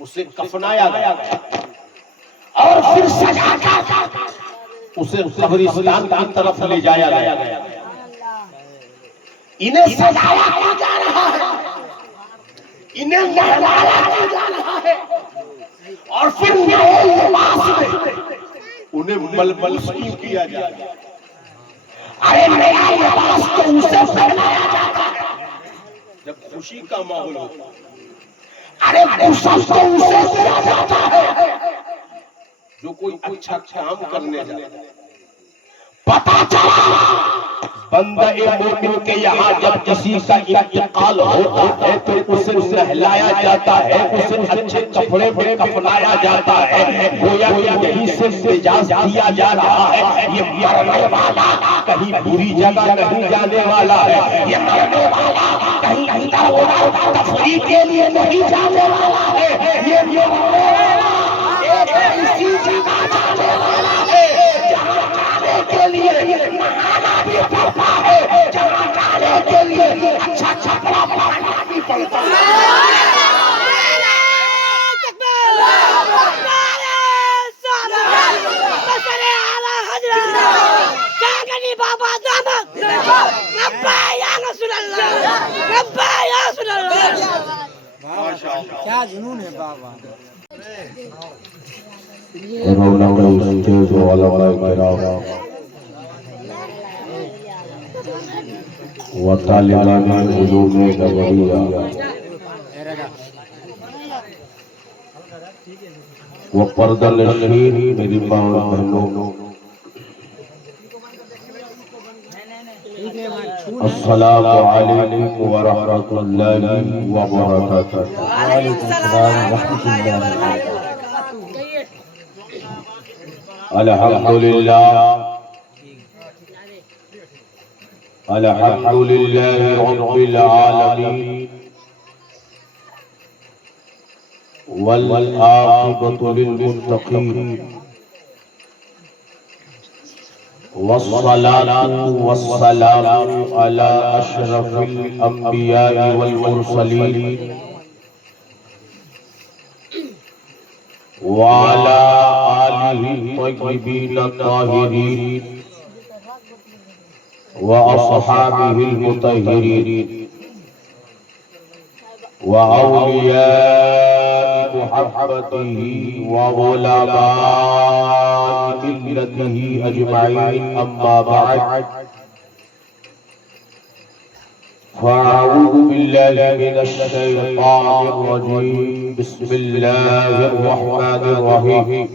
اسے کفنایا گیا اور پھر سجا کر اسے قبرستان کی طرف لے جایا گیا. انہیں سجایا کیوں جا رہا ہے, انہیں نہلایا کیوں جا رہا ہے, اور پھر نئے لباس میں انہیں ملبوس کیوں کیا جا رہا ہے. ارے نیا لباس تو اسے پہنایا جاتا ہے جب خوشی کا ماحول ہوتا ہے. ارے غصہ تو اسے دیا جاتا ہے جو کوئی اچھا کام کرنے جاتا ہے. پتا چلا بندہ مومن کے یہاں جب کسی کا انتقال ہوتا ہے تو اسے نہلایا جاتا ہے, اسے اچھے کپڑے میں کفنایا جاتا ہے. گویا کہ یہیں سے مجاز دیا جا رہا ہے یہ مرنے والا کہیں بری جگہ نہیں جانے والا ہے, یہ مرنے والا کہیں ادھر ادھر تفریح کے لیے نہیں جانے والا ہے, یہ مرنے والا ایک ایسی جگہ جانے والا ہے جہاں جانے کے لیے نہانا بھی پڑتا ہے, جہاں جانے کے لیے اچھا کپڑا پہننا بھی پڑتا ہے. کیا جنون ہے بابا. رونق اسٹیج علماء کرام و طالبان علوم نبویہ و پردہ نشین میری ماں اور بہنوں, السلام علیکم ورحمۃ اللہ وبرکاتہ. وعلیکم السلام ورحمۃ اللہ وبرکاتہ. الحمدللہ الحمدللہ رب العالمین والعاقبۃ للمتقین والصلاة والسلام على أشرف الأنبياء والمرسلين وعلى آله الطيبين الطاهرين وأصحابه المطهرين وأولياء محبته وعلماء ملته أجمعين. أما بعد فأعوذ بالله من الشيطان الرجيم. بسم الله الرحمن الرحيم.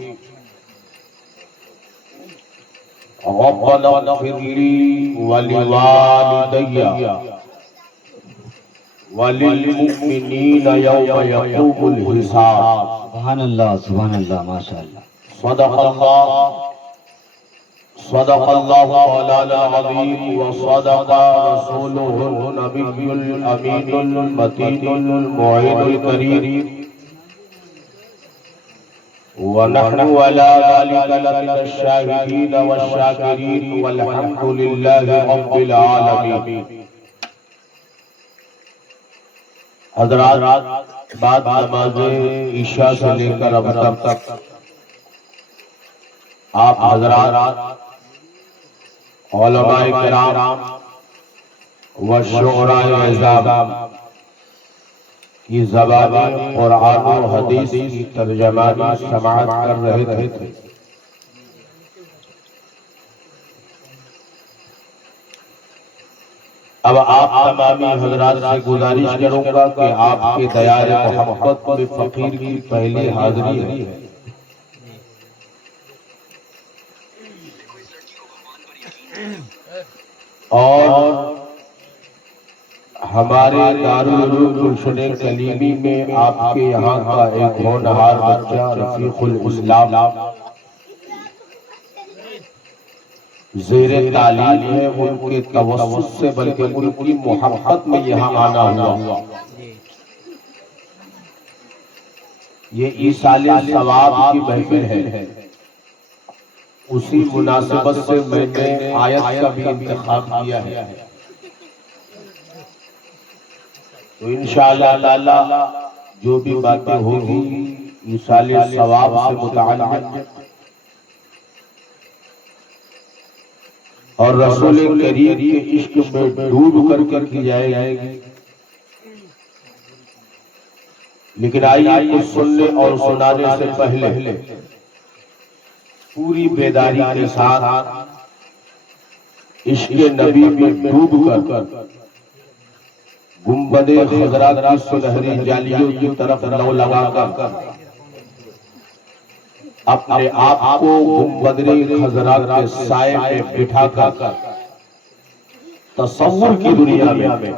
ربنا اغفر لي ولوالدي وللمؤمنين يوم يقوم الحساب. سبحان اللہ سبحان اللہ ماشاء اللہ. صدق الله مولانا العظيم وصدق رسوله النبي الأمين المتين المعين الكريم ونحن على ذلك لمن الشاهدين والشاكرين والحمد لله رب العالمين. حضرات بعد نماز عشاء سے لے کر اب تک آپ حضرات علماء کرام و شعراء عظام کی زبانی قرآن و حدیث کی ترجمانی سماعت کر رہے تھے. اب آپ تمامی حضرات سے گزارش کروں گا کہ آپ کے دیار محبت میں فقیر کی پہلی حاضری ہے. اور ہمارے دارالعلوم گلشن کلیمی میں آپ کے یہاں کا ایک ہونہار بچہ رفیق الاسلام زیر تعلیم ہے. ان کے توسط سے بلکہ ان کی محبت میں یہاں آنا ہوا. یہ ایصال ثواب کی محفل ہے. اسی مناسبت سے میں نے آیت کا بھی انتخاب کیا ہے. تو انشاءاللہ تعالی جو بھی باتیں ہوگی مثال ثواب سے متعلق اور رسول کریم کے عشق میں ڈوب کر کے کی جائے گی، لیکن آئیے کچھ سننے اور سنانے سے پہلے پوری بیداری کے ساتھ عشق نبی میں ڈوب کر گنبد خضرا کی سنہری جالیوں کی طرف لو لگا کر اپنے آپ کو گنبد خضرا کے سائے میں بٹھا کر تصور کی دنیا میں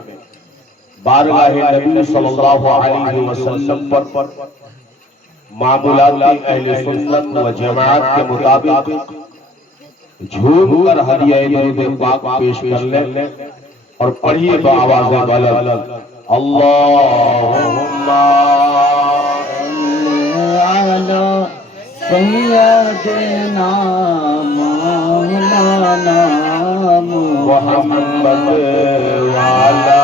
بارگاہ نبی صلی اللہ علیہ وسلم پر معمولات اہل سنت و جماعت کے مطابق جھوم کر ہدیہ درود پاک پیش کر لیں اور پڑھیے بآواز بلند اللہم علی سیدنا مولانا محمد وعلا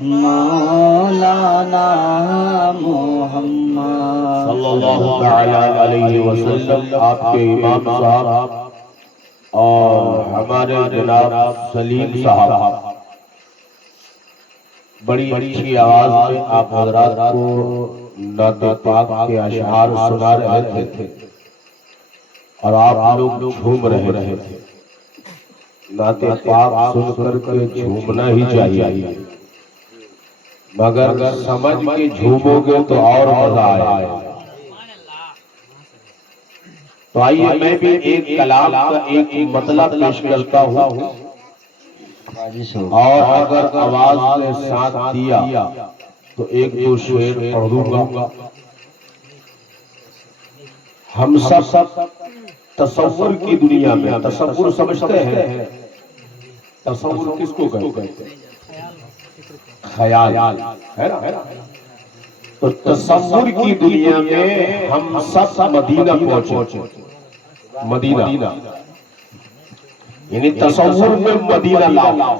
مولانا محمد صلی اللہ تعالی علیہ وسلم۔ آپ کے امام صاحب اور ہمارے جناب سلیم صاحب بڑی اچھی آواز میں آپ حضرات کو نعت پاک کے اشعار سنا رہے تھے اور آپ لوگ جھوم رہے تھے۔ نعت پاک سن کر کے جھومنا ہی چاہیے، مگر سمجھ کے جھومو گے تو اور مزہ آئے۔ تو آئیے میں بھی ایک کلام کا ایک مطلب پیش کرتا ہوں، اور اگر آواز نے ساتھ دیا تو ایک دو شعر پڑھ دوں گا۔ ہم سب تصور کی دنیا میں، تصور سمجھتے ہیں؟ تصور کس کو کہتے ہیں؟ خیال ہے نا؟ تو تصور کی دنیا میں ہم سب مدینہ پہنچے، مدینہ یعنی تصور میں مدینہ لاؤ۔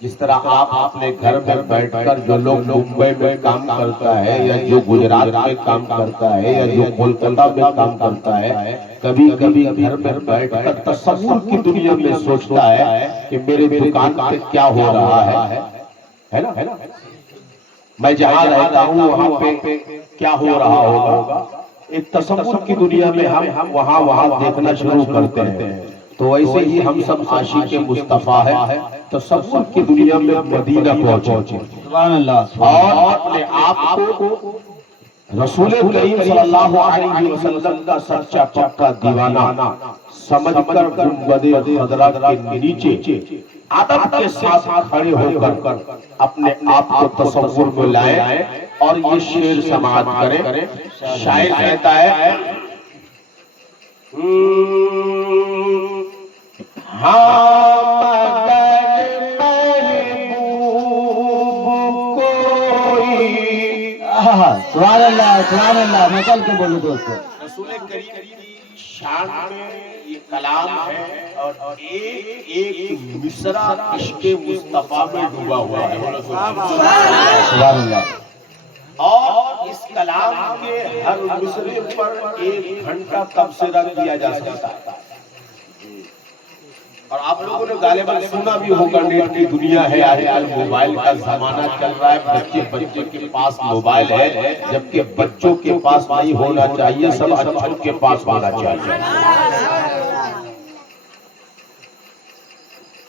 جس طرح آپ اپنے گھر میں بیٹھ کر، جو لوگ ممبئی میں کام کرتا ہے یا جو گجرات میں کام کرتا ہے یا جو کولکاتہ میں کام کرتا ہے، کبھی کبھی گھر میں بیٹھ کر تصور کی دنیا میں سوچتا ہے کہ میرے دکان پہ کیا ہو رہا ہے نا؟ میں جہاں رہتا ہوں وہاں پہ کیا ہو رہا ہوگا۔ ایک تصور کی دنیا میں ہم وہاں دیکھنا شروع کرتے ہیں۔ تو ویسے ہی ہم سب عاشق مصطفیٰ ہیں، تصور کی دنیا میں مدینہ پہنچے سبحان اللہ، اور اپنے آپ کو رسول کریم صلی اللہ علیہ وسلم کا سچا پکا دیوانہ سمجھ کر گنبد خضرا کے نیچے ادب کے ساتھ کھڑے ہو کر اپنے آپ کو تصور میں لائے اور یہ شعر سماعت کریں۔ شاعر کہتا ہے سبحان اللہ، سبحان اللہ، میں چل کے بولوں دوستو۔ رسول کریم کی شان میں یہ کلام ہے اور ایک ایک مصرع عشق مصطفیٰ میں ڈوبا ہوا ہے۔ سبحان اللہ۔ اور اس کلام کے ہر مصرع پر 1 گھنٹہ تبصرہ کیا جا سکتا ہے۔ اور آپ لوگوں نے غالباً سنا بھی ہوگا، نیٹ کی دنیا ہے، آج کل موبائل کا زمانہ چل رہا ہے، بچے کے پاس موبائل ہے، جبکہ بچوں کے پاس نہیں ہونا چاہیے، سب اچھوں کے پاس ہونا چاہیے۔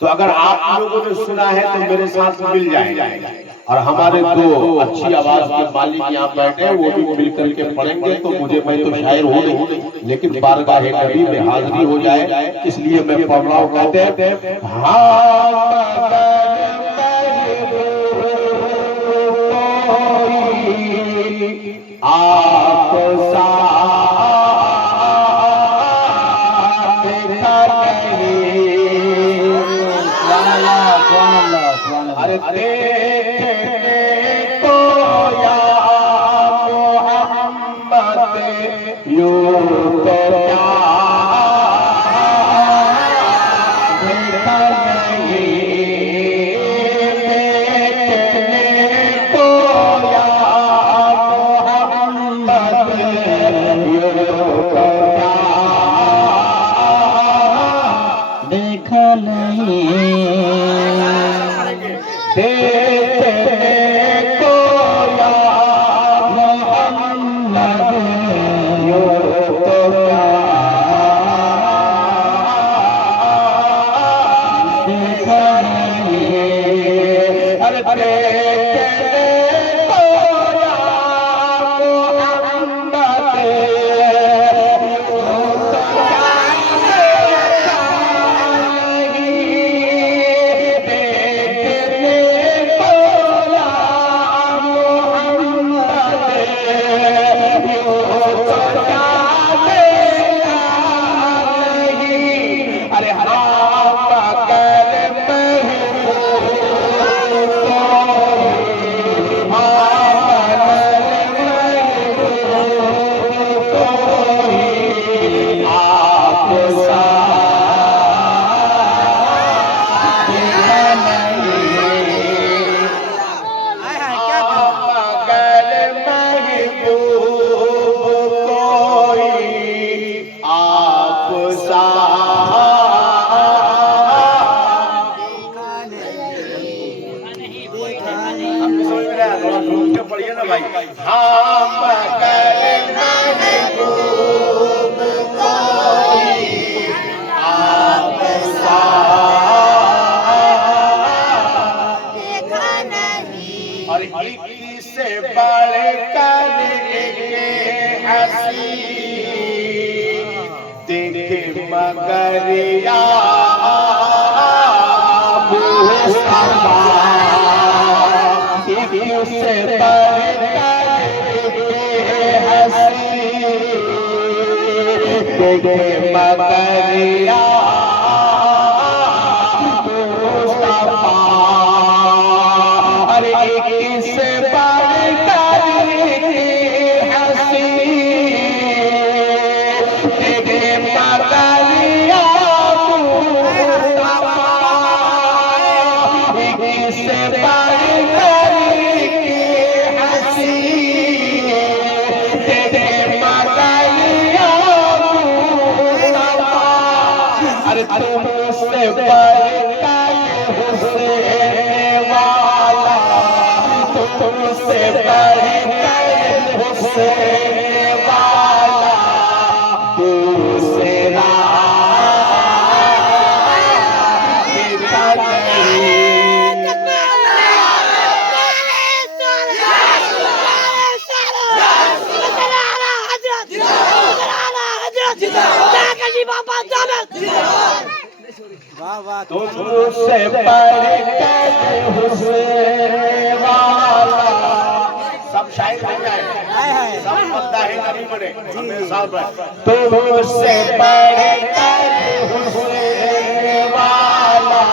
تو اگر آپ لوگوں نے سنا ہے تو میرے ساتھ مل جائیں گے، اور ہمارے دو اچھی آواز کے مالک یہاں بیٹھے وہ بھی مل کر کے پڑھیں گے، تو میں تو شاعر ہوں نہیں، لیکن بارگاہ نبی میں حاضری ہو جائے اس لیے میں پڑھ رہا ہوں۔ کہتے ہیں ارے دیکھنے کو یا محمد یوں تو کیا دیکھا نہیں، ارے دیکھنے کو یا محمد یوں تو کیا دیکھا نہیں، دیکھنے کو یا محمد یوں تو کیا دیکھا نہیں، ارے ہم مگر پڑھیے نا بھائی، ہم مگر محبوب کوئی آپ سا دیکھا نہیں، اور ایک سے بڑھ کر ایک ہنسی دیکھے مگر یا مصطفیٰ، ایک سے بڑھ کر ایک ہنسی دیکھے مگر یا مصطفیٰ، ارے ایک سے بڑھ کر ایک ہنسی دیکھے مگر یا مصطفیٰ، ایک سے بڑھ کر ایک ہنسی دیکھے مگر یا مصطفیٰ، ارے تم سے بڑھ کر حسین والا، تم سے بڑھ کر حسین والا دوسرا دیکھا نہیں، تم سے بڑھ کر حسین والا، سب شاعر بن جائے، سب مداح نبی بنے، ہمیں صاحب ہے، تم سے بڑھ کر حسین والا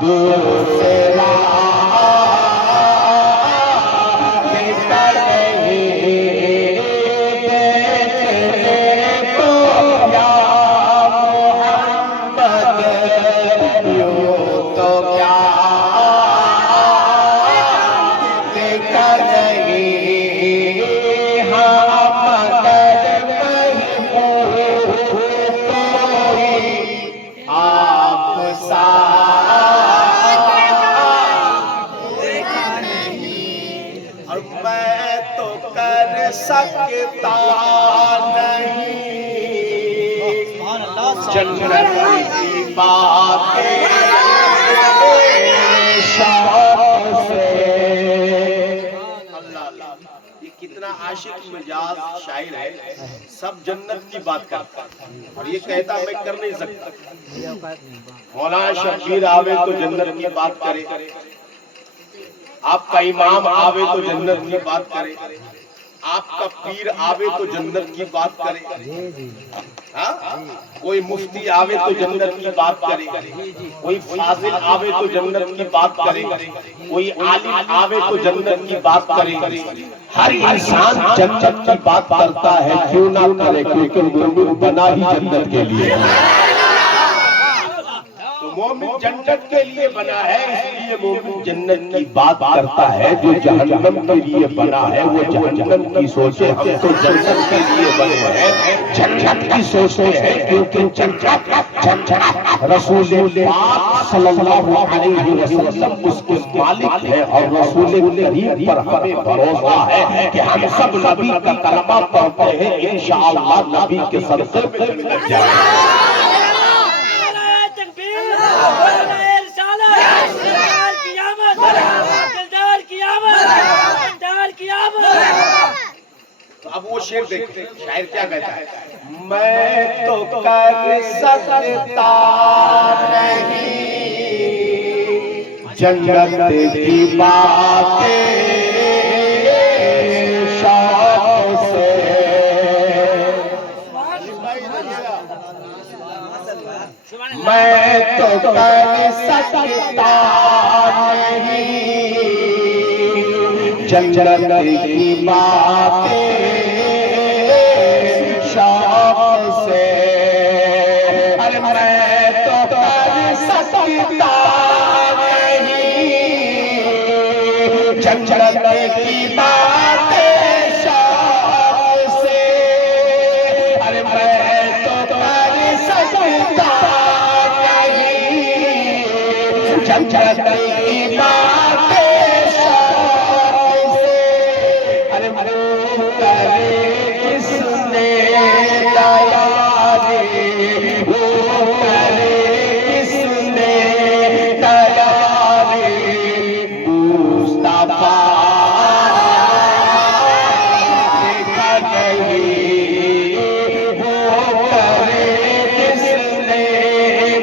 دوسرا دیکھا نہیں، دیکھنے کو یا محمد یوں تو کیا دیکھا نہیں، ہم مگر محبوب کوئی آپ سا دیکھا نہیں، اور میں تو کر سکتا نہیں جنت کی باتیں شوق سے، اللہ یہ کتنا عاشق مجاز شاعر ہے، سب جنت کی بات کرتا اور یہ کہتا میں کر نہیں سکتا، مولانا شبیر آوے تو جنت کی بات کرے، آپ کا امام آوے تو جنت کی بات کرے، آپ کا پیر آوے تو جنت کی بات کرے، کوئی مفتی آوے تو جنت کی بات کرے، کوئی فاضل آوے تو جنت کی بات کرے، کوئی عالم آوے تو جنت کی بات کرے، ہر انسان جنت کی بات کرتا ہے، کیوں نہ کرے، کیونکہ وہ بنا ہی جنت کے لیے، تو مومن جنت کے لیے بنا ہے، اس لیے مومن جنت کی بات کرتا ہے، جو جہنم کے لیے بنا ہے وہ جہنم کی سوچے، ہم تو جنت کے لیے بنے ہیں، جنت کی سوچتے ہیں، کیونکہ جنت رسول پاک صلی اللہ علیہ وسلم اس کے مالک ہے، اور رسول کریم پر ہمیں بھروسہ ہے کہ ہم سب نبی کا کلمہ پڑھتے ہیں، انشاءاللہ نبی کے صدقے میں جنت جائیں گے۔ تو اب وہ شعر دیکھتے ہیں، شاعر کیا کہتا ہے؟ میں تو کر سکتا نہیں جنت کی باتیں شوق سے، میں تو کر سکتا نہیں جنت کی باتیں شوق سے، ارے میں تو کر سکتا نہیں جنت کی باتیں شوق سے، ارے میں تو کر سکتا نہیں جنت کی باتیں شوق سے، ارے کرے کس نے تیاری، وہ کرے کس نے تیاری، مصطفیٰ دیکھا نہیں، وہ کرے کس نے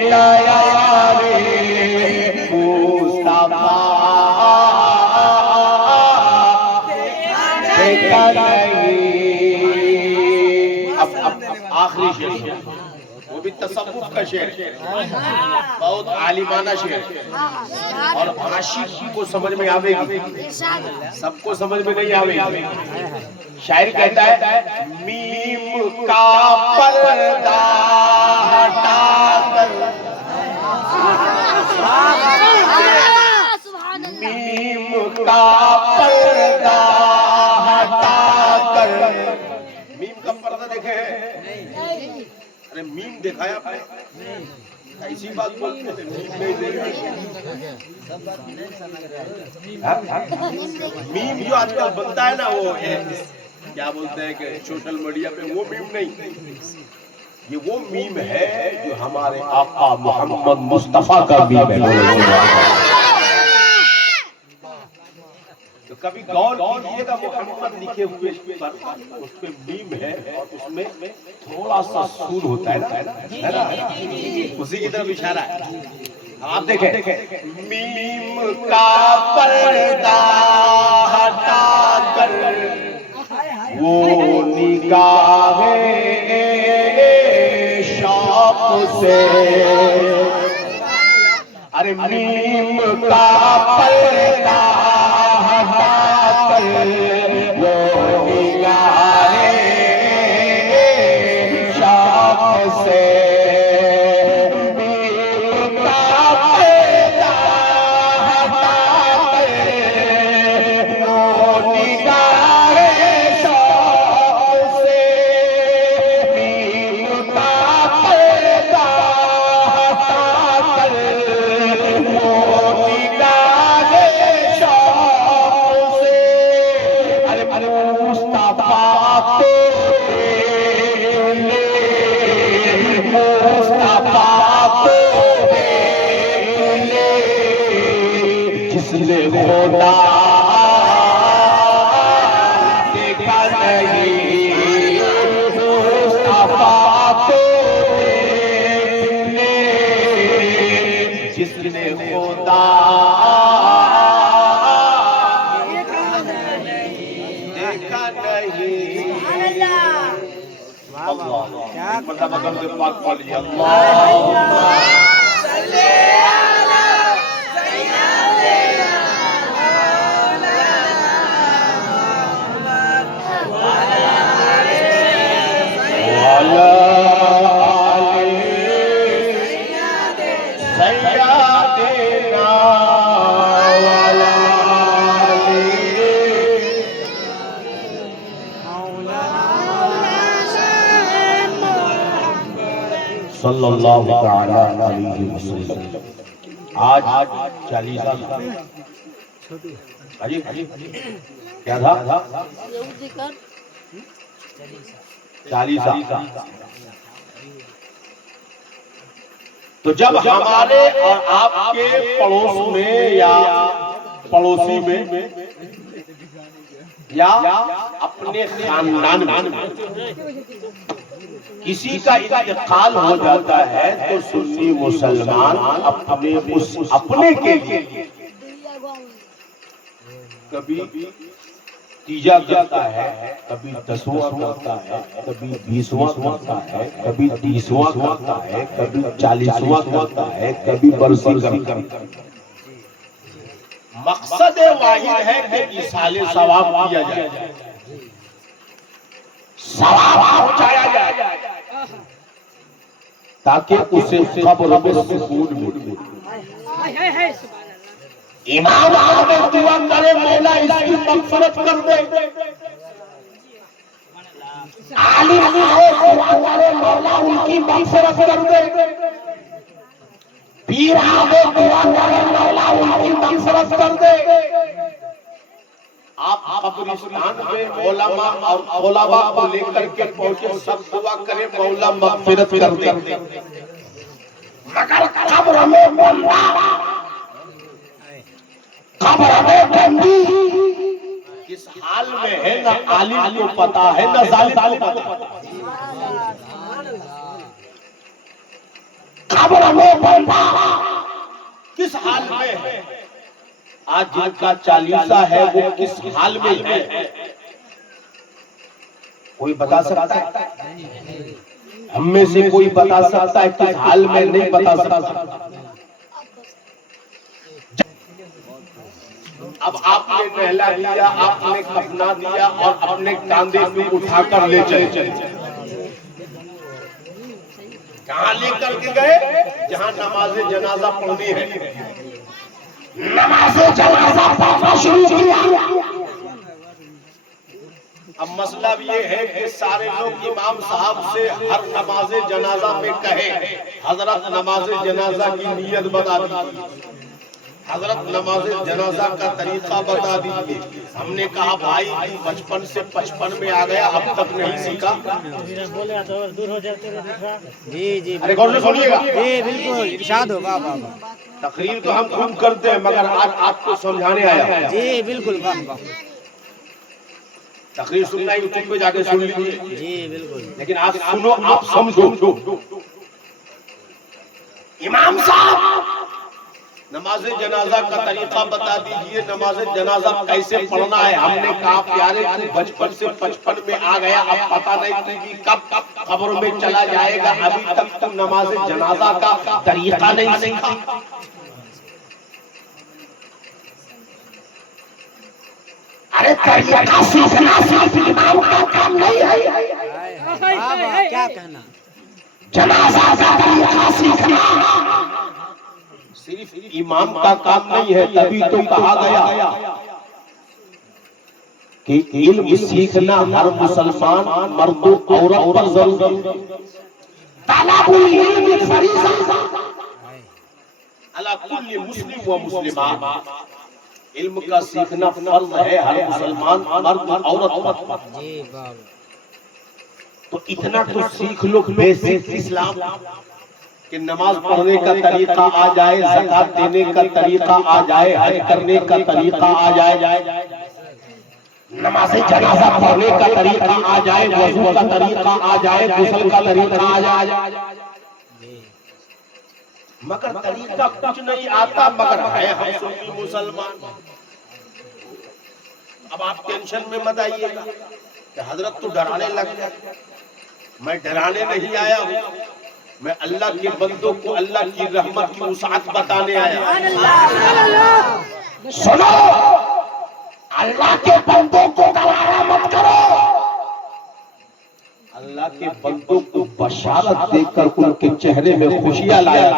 تیاری، مصطفیٰ دیکھا نہیں۔ اب آخری شعر، وہ بھی تصوف کا شعر، بہت عالمانہ شعر، اور عاشق کو سمجھ میں آوے گی، سب کو سمجھ میں نہیں آوے گی۔ شاعر کہتا ہے میم کا پردہ ہٹا کر، میم کا پردہ ہٹا کر، میم کا پردہ دیکھے؟ ارے میم دیکھا ہے آپ نے؟ ایسی بات بولتے ہیں میم نہیں دیکھا۔ میم جو آج کل بنتا ہے نا، وہ کیا بولتے ہیں کہ سوشل میڈیا پہ، وہ میم نہیں، یہ وہ میم ہے جو ہمارے آقا محمد مصطفیٰ کا بھی ہے۔ تو کبھی غور کیجئے گا، محمد لکھے ہوئے پر اس پہ میم ہے، اور اس میں تھوڑا سا سور ہوتا ہے نا، اسی کی طرف اشارہ ہے۔ آپ دیکھیں میم کا پردہ ہٹا کر، وہ نگاہ شوق سے، ارے میم کا پردہ ہٹا کر، وہ نگاہ شوق سے، میم کا پردہ ہٹا کر، وہ نگاہ شوق سے، میم کا پردہ ہٹا کر، وہ نگاہ شوق سے، ارے مصطفیٰ کو دیکھ لے، مصطفیٰ کو دیکھ لے، جس نے خدا دیکھا نہیں، مصطفیٰ کو دیکھ لے، جس نے خدا دیکھا نہیں۔ اللہ بندہ مقام سے پاک پڑھ لیا، اللہم صلی علی سیدنا صلی اللہ تعالی علیہ وسلم. آج 40 کیا تھا 40. تو جب ہمارے اور آپ کے پڑوس میں یا پڑوسی میں یا اپنے خاندان میں کسی کا انتقال ہو جاتا ہے تو سنی مسلمان اپنے کے لیے کبھی تیجا کرتا ہے، کبھی 10واں کرتا ہے، کبھی 20واں کرتا ہے، کبھی 30واں کرتا ہے، کبھی 40واں کرتا ہے، کبھی برسی کرتا ہے. مقصد واحد ہے کہ ایصال ثواب کیا جائے، ثواب پہنچایا جائے تاکہ اسے قبر میں سکون ملے. امام احمد دعا کرے مولا اس کی مغفرت کر دے، عالم دعا کرے مولا ان کی مغفرت کر دے، پیر احمد دعا کرے مولا ان کی مغفرت کر دے. آپ قبرستان میں علماء اور علماء کو لے کر کے پہنچے، سب دعا کرے مولا مغفرت کر دے. مگر قبر میں بندہ، قبر میں بندی کس حال میں ہے نہ عالم کو پتا ہے نہ ظالم کو پتا. قبر میں بندہ کس حال میں ہے، آج جن کا 40 ہے وہ کس حال میں ہے، کوئی بتا سکتا ہے؟ ہم میں سے کوئی بتا سکتا ہے کس حال میں؟ نہیں بتا سکتا. اب آپ نے نہلا دیا، آپ نے کفنا دیا اور اپنے کاندھے پہ اٹھا کر لے چلے. کہاں لے کر کے گئے؟ جہاں نماز جنازہ پڑھنی ہے. نماز جنازہ پڑھنا شروع کیا. اب مسئلہ بھی یہ ہے کہ سارے لوگ امام صاحب سے ہر نماز جنازہ میں کہے حضرت نماز جنازہ کی نیت بتا دیجیے، حضرت نماز جنازہ کا طریقہ بتا دیجیے. ہم نے کہا بھائی تو بچپن سے 55 میں آ گیا، اب تک نہیں سیکھا. جی ارے غور سے سنیے گا، جی بالکل ارشاد ہوگا. تقریر تو ہم خوب کرتے ہیں مگر آج آپ کو سمجھانے آیا. جی بالکل تقریر سننا ہی چپ پہ جا کے سن لیجیے، جی بالکل. لیکن آپ سنو، آپ سمجھو. امام صاحب نماز جنازہ کا طریقہ بتا دیجئے، نماز جنازہ کیسے پڑھنا ہے. ہم نے کہا پیارے تو بچپن سے 55 میں آ گیا، اب پتہ نہیں کہ کب قبر میں چلا جائے گا، ابھی تک تو نماز جنازہ کا طریقہ نہیں سیکھا. ارے طریقہ سیکھنا صرف امام کا کام نہیں ہے، کیا کہنا، جنازہ کا طریقہ سیکھنا صرف امام کا کام نہیں ہے. تبھی تو کہا گیا کہ علم سیکھنا ہر مسلمان مرد و عورت پر ضروری ہے. طلب العلم فریضہ علی کل مسلم و مسلمہ. علم کا سیکھنا فرض ہے ہر مسلمان مرد و عورت پر. تو اتنا تو سیکھ لو بیسک اسلام، کہ نماز پڑھنے کا طریقہ آ جائے، زکات دینے کا طریقہ آ جائے، حج کرنے کا طریقہ آ جائے، نماز جنازہ پڑھنے کا طریقہ آ جائے، وضو کا طریقہ آ جائے، غسل کا طریقہ آ جائے. مگر طریقہ کچھ نہیں آتا، مگر ہے ہم سنی مسلمان. اب آپ ٹینشن میں مت آئیے گا کہ حضرت تو ڈرانے لگ گیا. میں ڈرانے نہیں آیا ہوں، میں اللہ کے بندوں کو اللہ کی رحمت کی وسعت بتانے آیا. سنو، اللہ کے بندوں کو گوارا مت کرو، اللہ کے بندوں کو بشارت دے کر ان کے چہرے میں خوشیاں لایا.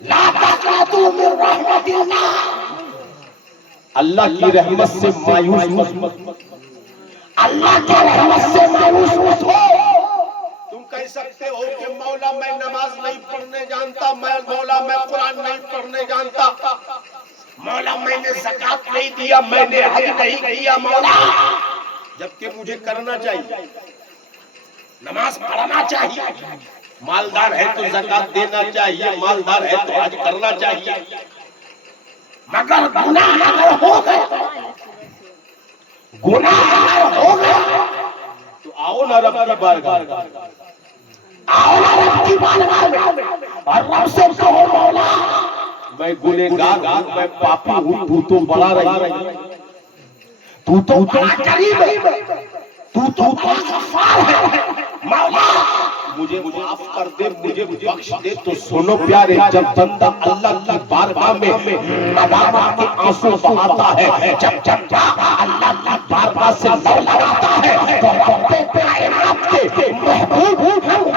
لا تقنطوا من رحمت اللہ، اللہ کی رحمت سے مایوس مت، اللہ کی رحمت سے مایوس مت ہو. تم کہیں کہہ سکتے ہو کہ مولا میں نماز نہیں پڑھنے جانتا، مولا میں قرآن نہیں پڑھنے جانتا، مولا میں نے زکات نہیں دیا، میں نے حج نہیں کیا مولا، جبکہ مجھے کرنا چاہیے، نماز پڑھنا چاہیے، مالدار ہے تو زکات دینا چاہیے، مالدار ہے تو حج کرنا چاہیے، مگر گناہ اگر ہو گیا، گناہ اگر ہو گیا تو آؤ نا رب کی بارگاہ میں، آؤ نا رب کی بارگاہ میں اور رب سے کہو مولا میں گنہگار ہوں، میں پاپی ہوں، تو تو بڑا رہی، تو تو بڑا کریم ہے، تو تو بڑا غفار ہے، مولا مجھے معاف کر دے، مجھے بخش دے۔ تو سنو پیارے، جب بندہ اللہ کی بارگاہ میں ندامت کے آنسو بہاتا ہے، جب اللہ کی بارگاہ سے لو لگاتا ہے، تو رب کائنات کے محبوب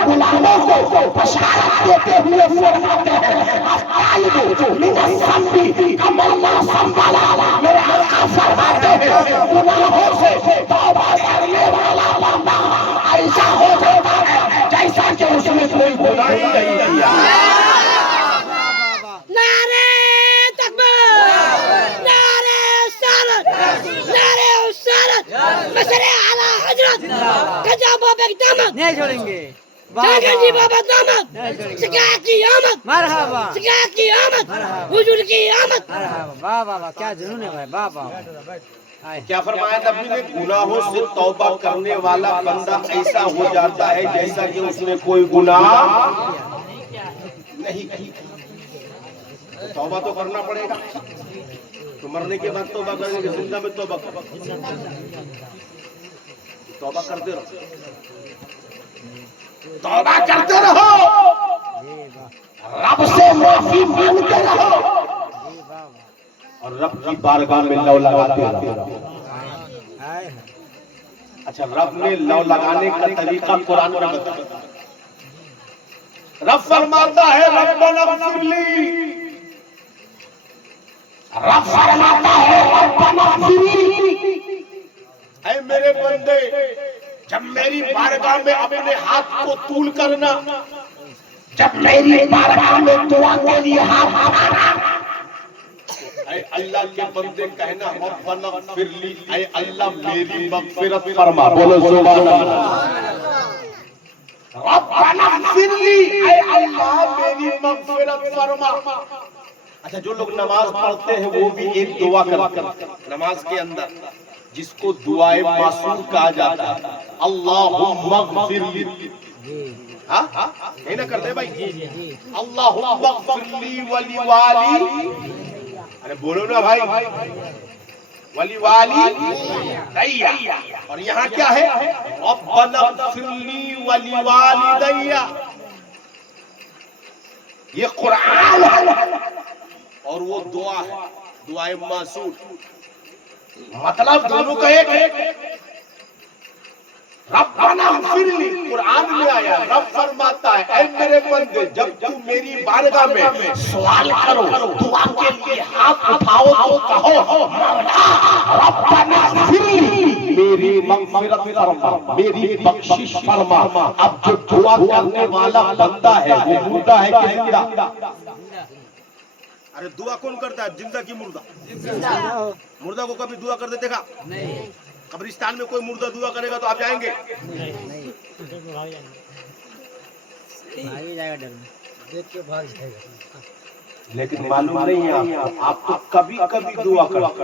غلاموں کو بشارت دیتے ہوئے فرماتے ہیں الطائب من الذنب کما لا ذنب له۔ میرے آقا فرماتے ہیں گناہوں سے توبہ کرنے والا بندہ ایسا ہو جاتا ہے جیسا کہ اس نے کوئی گناہ ہی نہیں کیا۔ نعرہ تکبیر، نعرہ رسالت، نعرہ رسالت، مسئلہ اعلیٰ حضرت خواجہ بابا کی دامت، نہیں چھوڑیں گے، جہانگیر جی بابا دامت، سکھا کی آمد، مرحبا سکھا کی آمد، حضور کی آمد۔ مرحبا، واہ واہ واہ، کیا جنون ہے بھائی، واہ واہ۔ کیا فرمایا نبی نے؟ گناہوں سے توبہ کرنے والا بندہ ایسا ہو جاتا ہے جیسا کہ اس نے کوئی گناہ نہیں کیا۔ توبہ تو کرنا پڑے گا، تو مرنے کے بعد توبہ کریں گے، زندہ میں توبہ کریں، توبہ کرتے رہو، توبہ کرتے رہو، رب سے معافی مانگتے رہو اور رب کی بارگاہ میں لو لگاتے رہو۔ اچھا، رب نے لو لگانے کا طریقہ قرآن میں بتایا۔ رب فرماتا ہے ربنا اغفر لی، رب فرماتا ہے ربنا اغفر لی، اے میرے بندے جب میری بارگاہ میں اپنے ہاتھ کو طول کرنا، جب میری بارگاہ میں دعا کے لیے ہاتھ بڑھانا، اے اللہ کے بندے کہنا ربنا اغفر لی، اے اللہ میری مغفرت فرما، بولو سبحان اللہ۔ ربنا اغفر لی، اے اللہ میری مغفرت فرما۔ اچھا، جو لوگ نماز پڑھتے ہیں وہ بھی ایک دعا کرتے ہیں نماز کے اندر، جس کو دعائے معصور کہا جاتا ہے، اللہم اغفر لی۔ نہیں نہ کرتے بھائی، اللہم اغفر لی ولی والی، ارے بولو نا بھائی، ولی والی دیا، اور یہاں کیا ہے؟ ربنا اغفر لی ولی والدی، یہ قرآن ہے اور وہ دعا ہے، دعائے معصور، مطلب دونوں کا ایک ہے۔ ربنا اغفر لی قرآن میں آیا، رب فرماتا ہے اے میرے بندے جب تم میری بارگاہ میں سوال کرو، دعا کے لیے ہاتھ اٹھاؤ تو کہو مولا ربنا اغفر لی، میری مغفرت فرما، میری بخشش فرما۔ اب جو دعا کرنے والا بندہ ہے وہ مردہ ہے کہ زندہ؟ ارے دعا کون کرتا ہے، زندہ کی مردہ؟ مردہ کو کبھی دعا کرتے دیکھا؟ قبرستان میں کوئی مردہ دعا کرے گا تو آپ جائیں گے؟ لیکن معلوم نہیں ہے آپ تو کبھی کبھی دعا کرتے،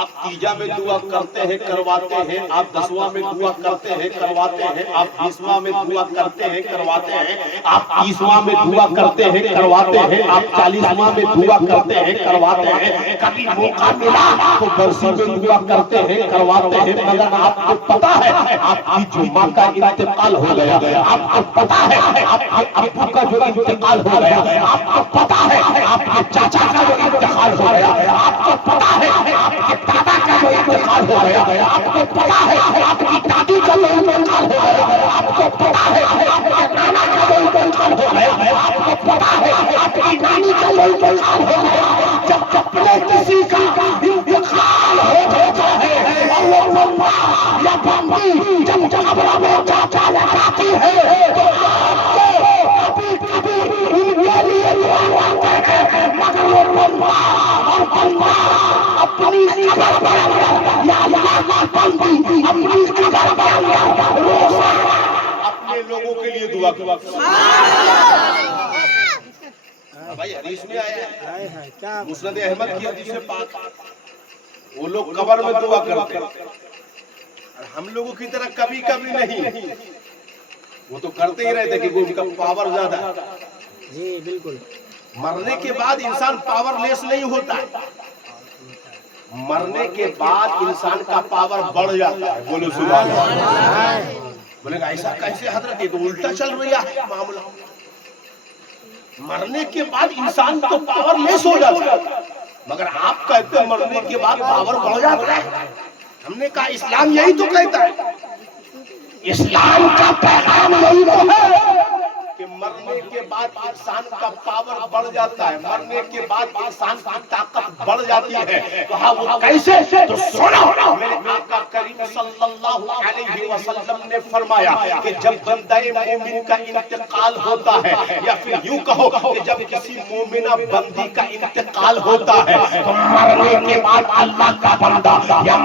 آپ تیجا میں دعا کرتے ہیں کرواتے ہیں، آپ 10واں میں دعا کرتے ہیں کرواتے ہیں، آپ 20واں میں دعا کرتے ہیں کرواتے ہیں، آپ 30واں میں دعا کرتے ہیں کرواتے ہیں، آپ 40واں میں دعا کرتے ہیں کرواتے ہیں، کبھی موقع ملا تو برسی میں دعا کرتے ہیں کرواتے ہیں۔ مگر آپ کو پتا ہے آپ کی جو ماں کا انتقال ہو گیا، آپ کو پتا ہے آپ کے ابو کا جو انتقال ہو گیا، آپ کو پتا ہے آپ کے چاچا کا جو انتقال ہو گیا، آپ کو پتا ہے آپ کے دادا کا جو انتقال ہو گیا، آپ کو پتا ہے آپ کی دادی کا جو انتقال ہو گیا، آپ کو پتا ہے آپ کے نانا کا جو انتقال ہو گیا، آپ کو پتا ہے آپ کی نانی کا جو انتقال ہو گیا۔ جب اپنے کسی کا انتقال ہو جاتا ہے اور وہ بندہ یا بندی جب قبر میں جاتا ہے وقت بھائی حدیث میں آیا ہے، ہائے ہائے کیا مسند احمد کی حدیث پاک، وہ لوگ قبر میں دعا کرتے ہیں اور ہم لوگوں کی طرح کبھی کبھی نہیں، وہ تو کرتے ہی رہتے کیونکہ ان کا پاور زیادہ ہے۔ جی بالکل مرنے کے بعد انسان پاور لیس نہیں ہوتا ہے، مرنے کے بعد انسان کا پاور بڑھ جاتا ہے۔ بولو سبحان اللہ۔ بولے گا ایسا کیسے حضرت، یہ تو الٹا چل رہا ہے معاملہ۔ مرنے کے بعد انسان تو پاور لیس ہو جاتا ہے، مگر آپ کہتے ہیں مرنے کے بعد پاور بڑھ جاتا ہے۔ ہم نے کہا اسلام یہی تو کہتا ہے، اسلام کا پیغام یہی تو ہے کہ مرنے کے بعد انسان کا پاور بڑھ جاتا ہے، مرنے کے بعد انسان کی طاقت بڑھ جاتی ہے۔ کہا وہ کیسے؟ تو سنو، میرے آقا کریم صلی اللہ علیہ وسلم نے فرمایا کہ جب بندہ مومن کا انتقال ہوتا ہے، یا پھر یوں کہو کہ جب کسی مومنہ بندی کا انتقال ہوتا ہے تو مرنے کے بعد اللہ کا بندہ یا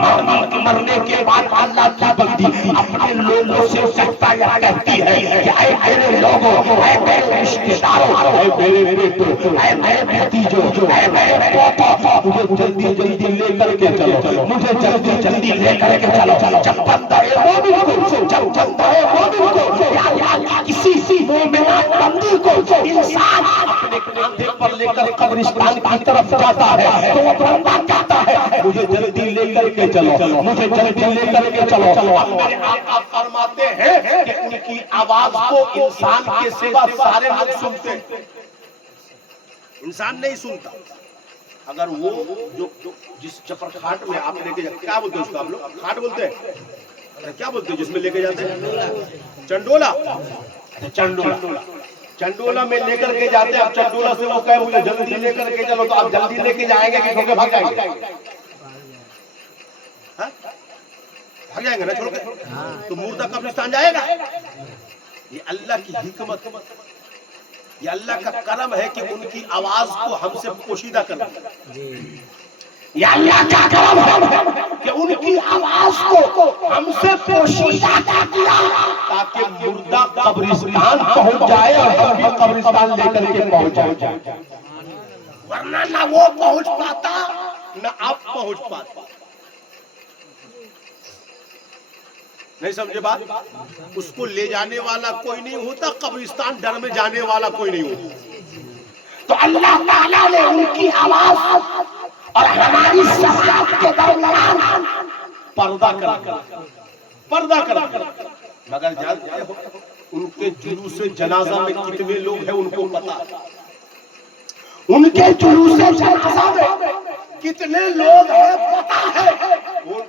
مرنے کے بعد اللہ کی بندی اپنے لوگوں سے کہتا یا کہتی ہے کہ اے میرے لوگوں، اے میرے رشتہ داروں، اے میرے بیٹوں، اے میرے بھتیجوں، اے میرے پوتوں، مجھے جلدی جلدی لے کر کے چلو، مجھے جلدی جلدی لے کر کے چلو۔ جب بندہ مومن کو یا اللہ کسی مومنہ بندی کو انسان اپنے کاندھے پر لے کر قبرستان کی طرف جاتا ہے تو وہ بندہ کہتا ہے مجھے جلدی لے کر کے چلو، مجھے جلدی لے کر کے چلو۔ میرے آقا فرماتے ہیں کہ ان کی آواز کو انسان کے سوا سارے لوگ سنتے ہیں، انسان نہیں سنتا۔ اگر وہ جو جس چپر کھاٹ میں آپ لے کے جاتے، کیا بولتے ہیں اس کو آپ لوگ؟ کھاٹ بولتے ہیں، کیا بولتے ہیں جس میں لے کے جاتے ہیں؟ چنڈولا، چنڈولا میں لے کر کے جاتے ہیں۔ اب چنڈولا سے وہ کہے مجھے جلدی لے کر کے چلو، تو آپ جلدی لے کے جائیں گے کہ چھوڑ کے بھاگ جائیں گے؟ بھاگ جائیں گے نا چھوڑ کے، تو مردہ قبرستان جائے گا؟ یہ اللہ کی حکمت، یہ اللہ کا کرم ہے کہ ان کی آواز کو ہم سے پوشیدہ کرنا۔ یہ اللہ کا کرم ہے کہ ان کی آواز کو ہم سے پوشیدہ کر دیا تاکہ مردہ قبرستان پہنچ جائے اور ہم بھی قبرستان لے کر کے پہنچ جائے، ورنہ نہ وہ پہنچ پاتا نہ آپ پہنچ پاتے۔ نہیں سمجھے بات؟ اس کو لے جانے والا کوئی نہیں ہوتا، قبرستان ڈر میں جانے والا کوئی نہیں ہوتا۔ تو اللہ تعالیٰ نے ان کی آواز اور ہماری سماعت کے درمیان پردہ کر، مگر جانتے ہو ان کے جلوس جنازہ میں کتنے لوگ ہیں ان کو پتا ہے، ان کے جلوس جنازہ میں کتنے لوگ ہیں پتا ہے،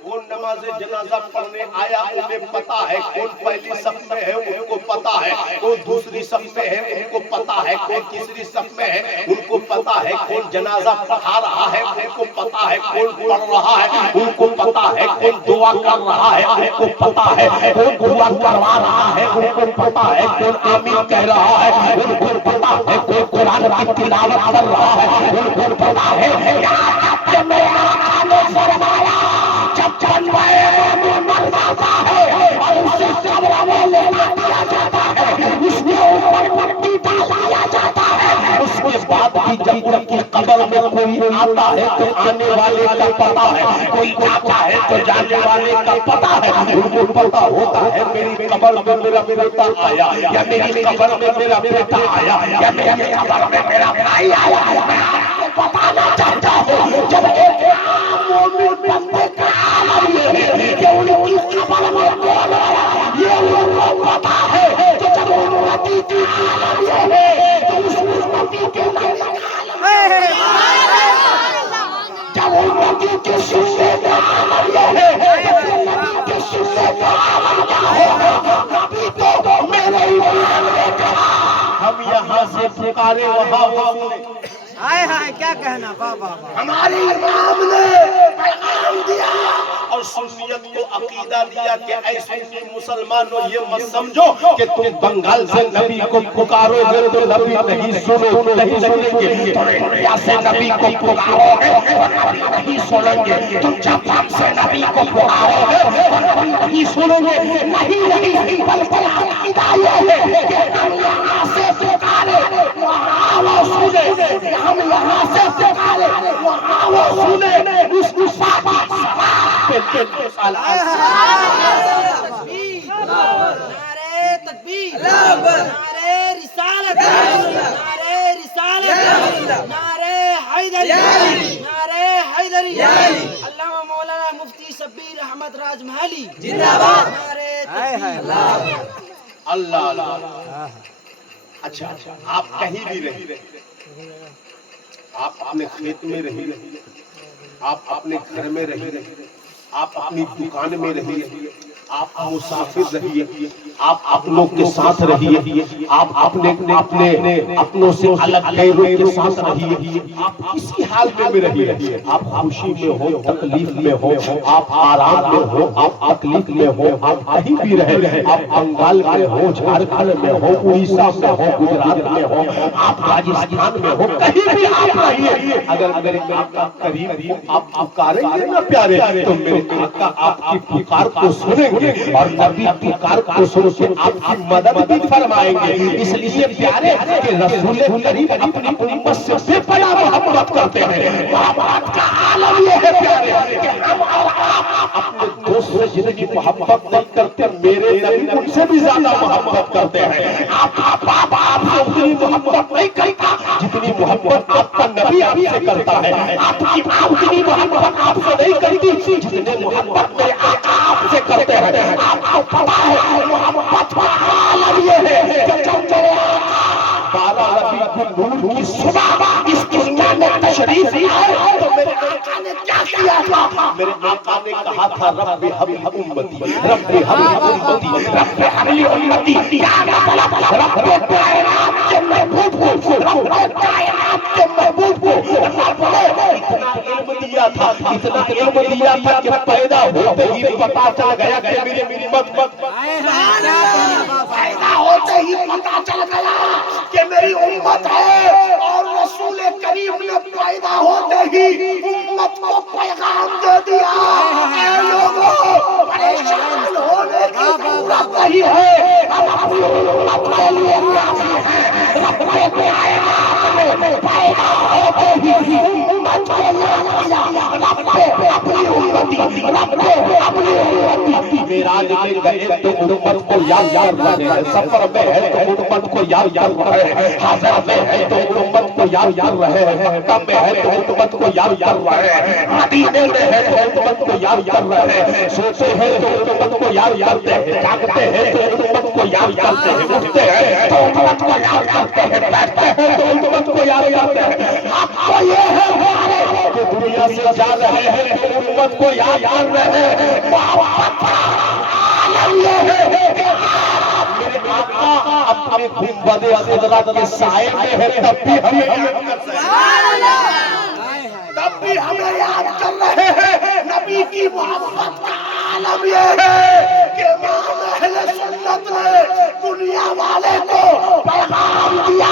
کون نماز جنازہ پڑھنے آیا انہیں پتا ہے، کون پہلی صف میں ہے ان کو پتا ہے، کون دوسری صف میں ہے ان کو پتا ہے، کون تیسری صف میں ہے ان کو پتا ہے، کون جنازہ پڑھا رہا ہے ان کو پتا ہے، کون پڑھ رہا ہے ان کو پتا ہے، کون دعا کر رہا ہے ان کو پتا ہے، کون دعا کروا رہا ہے ان کو پتا ہے، کون آمین کہہ رہا ہے ان کو پتا ہے، کون قرآن کی تلاوت کر رہا ہے ان کو پتا ہے۔ میرے آقا نے فرمایا جب مر جاتا ہے اور اسے قبر میں لے جایا جاتا ہے، اس کے اوپر مٹی ڈالا جاتا ہے، اس کے بعد بھی جب ان کی قبر میں کوئی آتا ہے تو آنے والے کا پتا ہے، کوئی جاتا ہے تو جانے والے کا پتا ہے، ان کو پتا ہوتا ہے میری قبر میں میرا بیٹا آیا، یا میری قبر میں میرا بیٹا آیا، یا میری قبر میں میرا بھائی آیا۔ میں آپ کو بتانا چاہتا ہوں جب ایک مومن بندے کا عالم یہ ہے کہ ان کی قبر میں کون ہے یہ ان کو پتا ہے، تو جب امتی کی عالم یہ ہے تو اس امتی کے نبی کا عالم جب امتی کے سننے کا عالم یہ ہے تو نبی کے سننے کا عالم کیا ہے؟ نبی تو میرے ایمان نے کہا ہم یہاں سے پکارے وہاں سنے، ہائے ہائے کیا کہنا، واہ واہ واہ، ہمارے امام نے پیغام دیا اور سنیت کو عقیدہ دیا کہ اے سنی مسلمانوں یہ مت سمجھو کہ تم بنگال سے نبی کو پکارو گے تو نبی نہیں سنیں گے، تم انڈیا سے نبی کو پکارو گے تو نبی نہیں سنیں گے، تم جاپان سے نبی کو پکارو گے تو نبی نہیں سنیں گے، نہیں بلکہ عقیدہ یہ ہے کہ ہم یہاں سے پکارے وہاں وہ سنے، ہم یہاں سے پکارے وہاں وہ سنے، اس کو ساتھ پہ نعرے تکبیر، نعرے رسالت، نعرے رسالت، نعرے حیدری، نعرے حیدری، علامہ مولانا مفتی شبیر احمد راج محلی زندہ باد، نعرے تکبیر۔ اللہ اللہ۔ اچھا آپ کہیں بھی رہیے، آپ اپنے کھیت میں رہیے، آپ اپنے گھر میں رہیے، آپ اپنی دکان میں رہیے، آپ مسافر رہیے، آپ اپنوں کے ساتھ رہیے، آپ اپنوں سے الگ غیروں کے ساتھ رہیے، آپ کسی حال میں رہیے، آپ خوشی میں ہو، تکلیف میں ہو، آپ آرام میں ہو، آپ تکلیف میں ہو، آپ کہیں بھی رہے، آپ بنگال میں ہو، جھارکھنڈ میں ہو، اڑیسہ میں ہو، گجرات میں ہو، آپ راجستھان میں ہو، کہیں بھی آپ رہیے، اگر میرے آقا کریم کو آپ پکاریں گے نا پیارے تو میرے آقا آپ کی پکار کو سنیں گے اور نبی پکار کو سن کے آپ کی مدد بھی فرمائیں گے۔ اس لیے پیارے کہ رسول کریم اپنی امت سے بے پناہ محبت کرتے ہیں۔ محبت کا عالم یہ ہے پیارے کہ ہم اور آپ اپنے دوست سے جتنی محبت نہیں کرتے میرے نبی ان سے بھی زیادہ محبت کرتے ہیں۔ آپ کا باپ آپ سے اتنی محبت نہیں کرتا جتنی محبت آپ کا نبی آپ سے کرتا ہے۔ آپ کی ماں اتنی محبت آپ سے نہیں کرتی جتنے محبت میرے آقا آپ سے کرتے ہیں۔ آپ کو پتا ہے محبت کا عالم یہ ہے کہ جب میرے آقا 12 ربیع النور کی صبح اس دنیا میں تشریف لائے تو میرے آقا نے کیا کیا تھا؟ میرے آقا نے کہا تھا رب حب لی امتی، رب حب لی امتی، رب حب لی امتی، کیا مطلب رب کائنات کے محبوب کو، رب کائنات کے محبوب کو رب نے اتنا علم دیا تھا، اتنا علم دیا تھا کہ پیدا ہوتے ہی پتا چل گیا کہ میری امت پیدا ہوتے ہی پتا چل گیا کہ میری امت ہے، اور رسول کریم نے پیدا ہوتے ہی امت کو پیغام دے دیا اے لوگوں پریشان ہونے کی ضرورت نہیں ہے، ہم اپنی امت کے لیے کافی ہیں۔ رب کائنات نے پیدا ہوتے ہی امت کو یاد کیا، رب اپنی امتی، رب اپنی امتی۔ معراج میں گئے تو امت کو یاد کر رہے ہیں، سفر میں ہے تو امت کو یاد کر رہے ہیں، حاضر میں ہے تو امت کو یاد کر رہے ہیں، مکہ میں ہے تو امت کو یاد کر رہے ہیں، مدینے میں ہے تو امت کو یاد کر رہے ہیں، سوتے ہیں تو امت کو یاد کرتے ہیں، جاگتے ہیں تو امت کو یاد کرتے ہیں، اٹھتے ہیں تو امت کو یاد کرتے ہیں، بیٹھتے ہیں تو امت کو یاد کرتے ہیں۔ آپ کو یہ ہے کہ دنیا سے جا رہے ہیں تو امت کو یاد کر رہے ہیں۔ محبت کا عالم یہ ہے کہ میرے آقا اپنے گنبد خضرا کے سائے میں ہے تب بھی ہمیں یاد کر رہے ہیں، تب بھی ہمیں یاد کر رہے ہیں۔ نبی کی محبت کا عالم یہ ہے کہ امام اہل سنت نے دنیا والے کو پیغام دیا،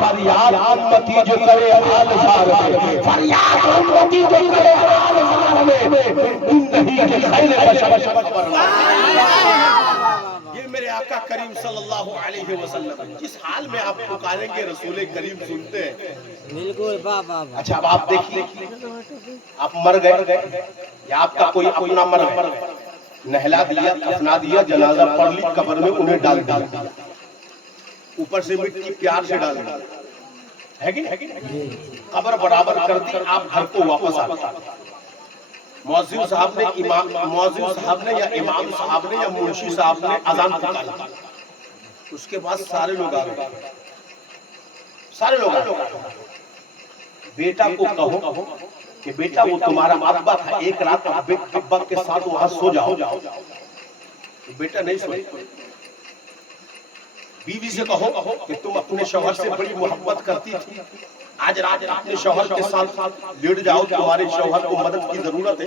فریاد امتی جو کرے حال زار میں، فریاد امتی جو کرے حال زار میں، نہیں کہ خیر بشر یہ میرے آقا کریم صلی اللہ علیہ وسلم جس حال میں آپ پکاریں گے رسول کریم سنتے ہیں۔ بالکل بابا۔ اچھا اب آپ دیکھیے آپ مر گئے یا آپ کا کوئی اپنا مر گئے، نہلا دیا، کفنا دیا، جنازہ پڑھ لی، قبر میں انہیں ڈال دیا، اوپر سے مٹی پیار سے ڈال دیا، ہے کہ قبر برابر کر دی، آپ گھر کو واپس آ گئے۔ مؤذن صاحب نے یا امام صاحب نے یا منشی صاحب نے اذان پکاری، اس کے بعد سارے لوگ آ گئے، سارے لوگ آ گئے۔ بیٹا کو کہو کہ بیٹا وہ تمہارا ابا تھا، ایک رات ابا کے ساتھ وہاں سو جاؤ، بیٹا نہیں سوئے۔ بیوی سے کہو کہ تم اپنے شوہر سے بڑی محبت کرتی تھی، آج رات اپنے شوہر کے ساتھ لیٹ جاؤ، تمہارے شوہر کو مدد کی ضرورت ہے۔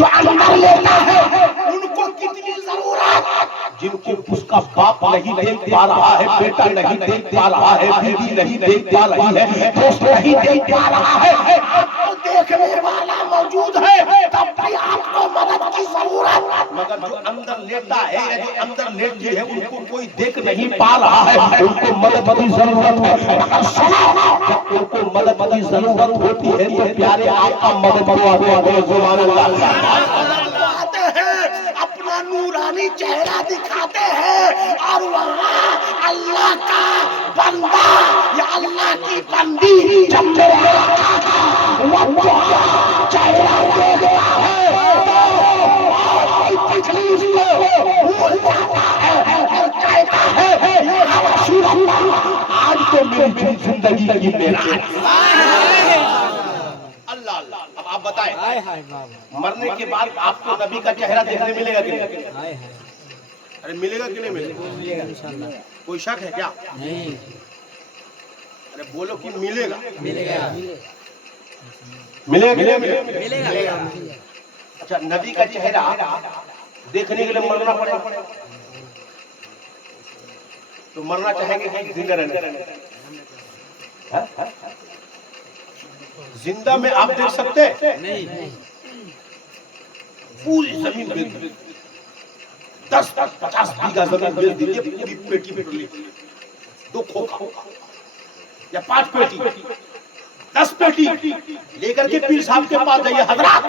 جو اندر لیتا ہے ان کو کتنی ضرورت، جن کو اس کا باپ نہیں دیکھ پا رہا ہے، بیٹا نہیں دیکھ پا رہا ہے، بیوی نہیں دیکھ پا رہی ہے، دوست نہیں دیکھ پا رہا ہے، آپ کو دیکھنے والا موجود ہے، تب بھی آپ کو مدد کی ضرورت، مگر جو اندر لیتا ہے یا جو اندر لیتی ہے ان کو کوئی دیکھ نہیں پا رہا ہے، ان کو مدد کی ضرورت ہے، مگر سنو جب ان کو مدد کی ضرورت ہوتی ہے تو پیارے آقا مدد کرواتے ہیں، سبحان اللہ، آتے ہیں اپنا نورانی چہرہ دکھاتے ہیں اور وہاں اللہ کا بندہ یا اللہ کی بندی جب میرے آقا کا چہرہ دیکھتا ہے تو تکلیف کو بھول جاتا ہے اور کہتا ہے یا رسول اللہ آج تو میری زندگی کی معراج۔ اللہ اللہ، اب آپ بتائیں ہائے ہائے بابا، مرنے کے بعد آپ کو نبی کا چہرہ دیکھنے ملے گا کہ نہیں؟ ہائے ہائے، ارے ملے گا کہ نہیں ملے گا؟ ملے گا انشاءاللہ، کوئی شک ہے کیا؟ نہیں ارے بولو کہ ملے گا، ملے گا، ملے گا کہ نہیں ملے گا؟ ملے گا، اچھا نبی کا چہرہ دیکھنے کے لیے مرنا پڑے گا تو مرنا چاہیں گے کہ زندہ رہنا؟ زندہ میں آپ دیکھ سکتے ہیں؟ نہیں پوری زمین بیچ دی، 10-50 بیگھہ زمین بیچ دیجیے، پوری پیٹی میں ڈلی 2 کھوکھا یا 5 پیٹی 10 پیٹی لے کر کے پیر صاحب کے پاس جائیے، حضرات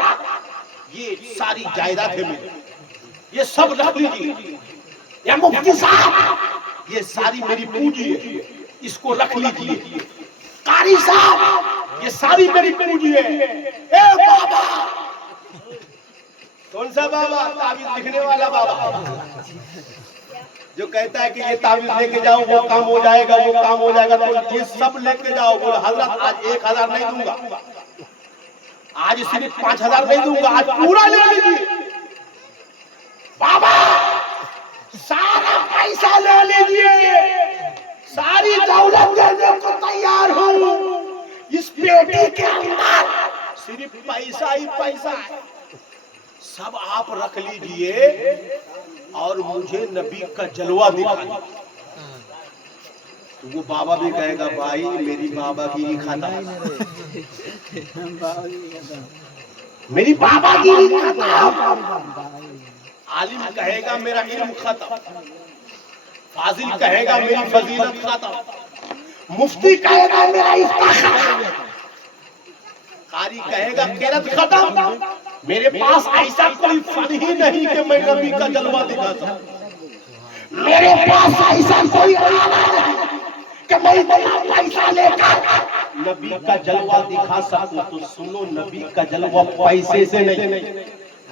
یہ ساری جائیداد ہے میری، یہ سب رکھ لیجیے، یا مفتی صاحب یہ ساری میری پونجی ہے اس کو رکھ لیجیے، قاری صاحب یہ ساری میری پونجی ہے، اے بابا، کون سا بابا؟ تعویذ لکھنے والا بابا جو کہتا ہے کہ یہ تعویذ لے کے جاؤ وہ کام ہو جائے گا، وہ کام ہو جائے گا، تو یہ سب لے کے جاؤ، بولے حضرت آج 1000 نہیں دوں گا، آج صرف 5000 نہیں دوں گا، آج پورا لے لیجیے، بابا سارا پیسہ لے لیجیے، ساری دولت دینے کو تیار ہوں، اس پیٹی کے اندر صرف پیسہ ہی پیسہ ہے، سب آپ رکھ لیجئے اور مجھے نبی کا جلوہ دکھائیے۔ تو وہ بابا بھی کہے گا بھائی میری بابا گیری کھاتا میری بابا گیری کھاتا، عالم کہے گا میرا علم ختم، فاضل کہے گا میری فضیلت ختم، مفتی کہے گا میرا افتخار ختم، قاری کہے گا قرت ختم، میرے پاس ایسا کوئی فن ہی نہیں کہ میں نبی کا جلوہ دکھا سکوں، میرے پاس ایسا کوئی آلہ نہیں کہ میں اتنا پیسہ لے کر نبی کا جلوہ دکھا سکوں، تو سنو نبی کا جلوہ پیسے سے نہیں،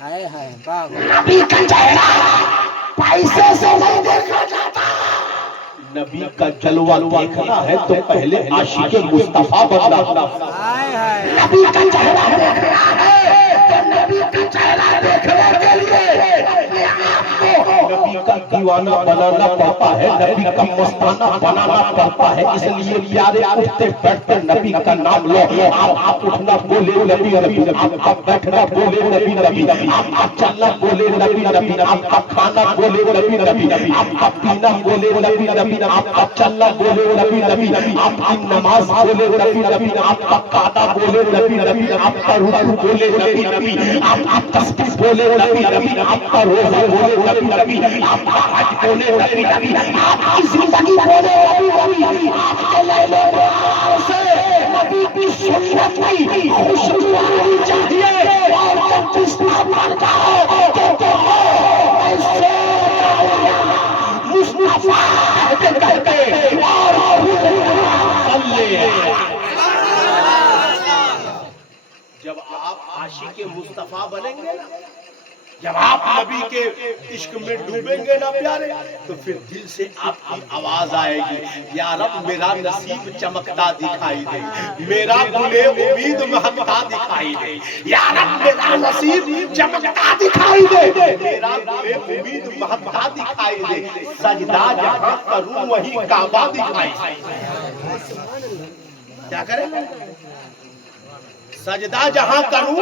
ہائے ہائے بابا، نبی کا چہرہ پیسے سے نہیں دیکھا جاتا، نبی کا جلوہ دیکھنا ہے تو پہلے عاشق مصطفیٰ بننا، ہائے ہائے، نبی کا چہرہ دیکھنا ہے تو نبی کا چہرہ دیکھنے کے لیے اپنے آپ کو نبی کا دیوانہ بنانا پڑتا ہے، نبی کا مستانہ بنانا پڑتا ہے، اس لیے پیارے اٹھتے بیٹھتے نبی کا نام لو، آپ اٹھنا بولے نبی نبی، آپ بیٹھنا بولے نبی نبی، آپ چلنا بولے نبی نبی، آپ کھانا بولے نبی نبی، آپ پینا بولے نبی نبی، آپ چلنا بولے نبی نبی، آپ کی نماز بولے نبی نبی، آپ کا قعدہ بولے نبی نبی، آپ کا رکوع بولے نبی نبی، آپ کی تسبیح بولے نبی نبی، آپ کا روزہ بولے نبی نبی، آپ کا حج بولے نبی نبی، آپ کی زندگی بولے نبی نبی، آپ کے لیلے بہار سے نبی کی سنت کی خوشبو آنی چاہیے، اور جب بستر پر جاؤ تو کہو میں سوتا ہوں مصطفیٰ کے کہتے اور جب آپ عاشق مصطفیٰ بنیں گے نا، جب آپ نبی کے عشق میں ڈوبیں گے نا پیارے، تو پھر دل سے آپ کی آواز آئے گی یا رب میرا نصیب چمکتا دکھائی دے، میرا گلے امید مہکتا دکھائی دے، یا رب میرا نصیب چمکتا دکھائی دے، میرا گلے امید مہکتا دکھائی دے، سجدہ جہاں کروں وہیں کعبہ دکھائی دے، کیا کریں؟ سجدہ جہاں کروں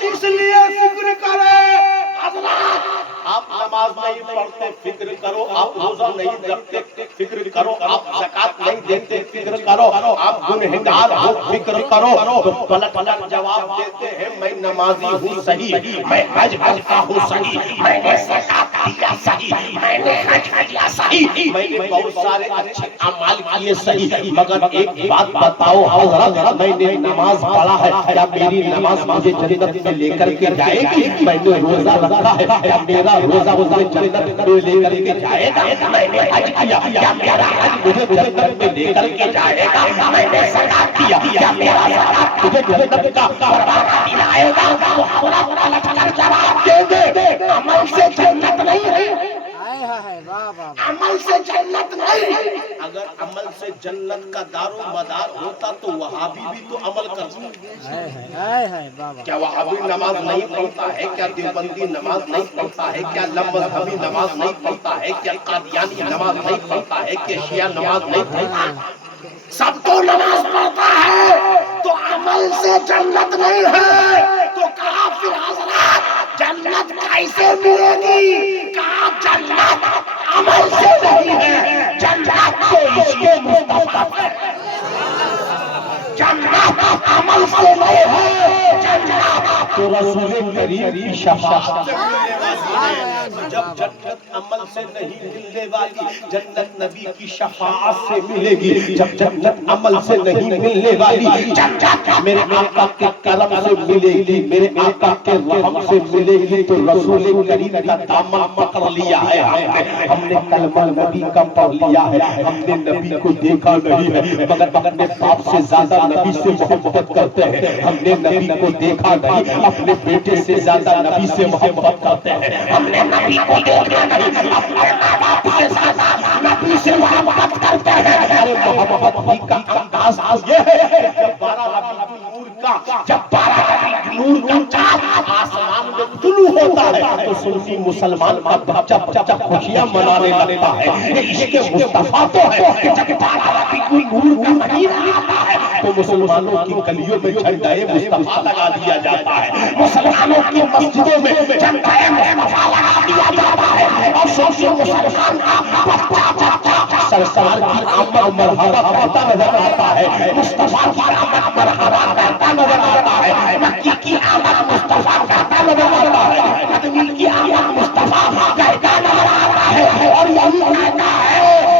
کس لیے فکر کرے حضرات آپ نماز نہیں پڑھتے فکر کرو آپ روزہ نہیں رکھتے فکر کرو آپ زکات نہیں دیتے فکر کرو آپ گنہگار ہو فکر کرو تو پلٹ پلٹ جواب دیتے ہیں میں نمازی ہوں صحیح میں حج کرتا ہوں صحیح میں نے زکات دیا صحیح میں نے حج کیا صحیح میں نے بہت سارے اچھے اعمال کیے صحیح مگر ایک بات بتاؤ حضرت میں نے نماز پڑھا ہے کیا میری نماز مجھے جنت میں لے کر کے جائے گی میں نے روزہ رکھا ہے کیا میرا روزہ مجھے جنت میں لے کر کے جائے گا میں نے حج کیا کیا میرا حج مجھے جنت میں لے کر کے جائے گا میں نے زکات دیا کیا میرا زکات مجھے جنت کا دروازہ دلائے گا تو حضرت پلٹ پلٹ جواب دیں گے عمل سے جنت نہیں ہے ہائے ہائے واہ واہ واہ عمل سے جنت نہیں اگر عمل سے جنت کا دار و مدار ہوتا تو وہابی بھی تو عمل کرتا ہائے ہائے واہ واہ کیا وہابی نماز نہیں پڑھتا ہے کیا دیوبندی نماز نہیں پڑھتا ہے کیا لامذہبی نماز نہیں پڑھتا ہے کیا قادیانی نماز نہیں پڑھتا ہے کیا شیعہ نماز نہیں پڑھتا سب تو نماز پڑھتا ہے تو عمل سے جنت نہیں ہے تو کہا پھر حضرات جنت کیسے ملے گی کہا جنت عمل سے نہیں ہے جنت تو اس کے مصطفیٰ ہے جنت عمل سے نہیں ہے جنت تو رسول کریم کی شفاعت جب جنت عمل سے نہیں ملنے والی جنت نبی کی شفاعت سے ملے گی جب جنت عمل سے نہیں ملنے والی جنت میرے آقا کے کرم سے ملے گی میرے آقا کے رحم سے ملے گی تو رسول کریم کا دامن پکڑ لیا ہے ہم نے کلمہ نبی کا پڑھ لیا ہے ہم نے نبی کو دیکھا نہیں ہے مگر اپنے باپ سے زیادہ نبی سے محبت کرتے ہیں ہم نے نبی کو دیکھا نہیں اپنے بیٹے سے زیادہ نبی سے محبت کرتے ہیں ہم نے نبی کو دیکھا نہیں اپنے باپ سے زیادہ نبی سے محبت کرتے ہیں ارے محبت ہی کا انداز یہ ہے جب 12 ربیع النور کا جب 12 ربیع النور کا چاند آسمان میں طلوع ہوتا ہے تو سنی مسلمان کا بچہ بچہ خوشیاں منانے لگتا ہے یہ عشق مصطفیٰ تو ہے کہ جب 12 ربیع النور کا مہینہ آتا ہے تو مسلمانوں کی گلیوں میں جھنڈائے مصطفیٰ لگا دیا جاتا ہے مسلمانوں کی مسجدوں میں جھنڈائے مصطفیٰ لگا دیا جاتا ہے اور سوچو مسلمان کا بچہ سرکار کی آمد مرحبا کہتا نظر آتا ہے مصطفیٰ کی آمد مرحبا کہتا نظر آتا ہے مکی کی آمد مصطفیٰ کہتا نظر آتا ہے مدنی کی آمد مصطفیٰ کہتا نظر آتا ہے اور یہی کہتا ہے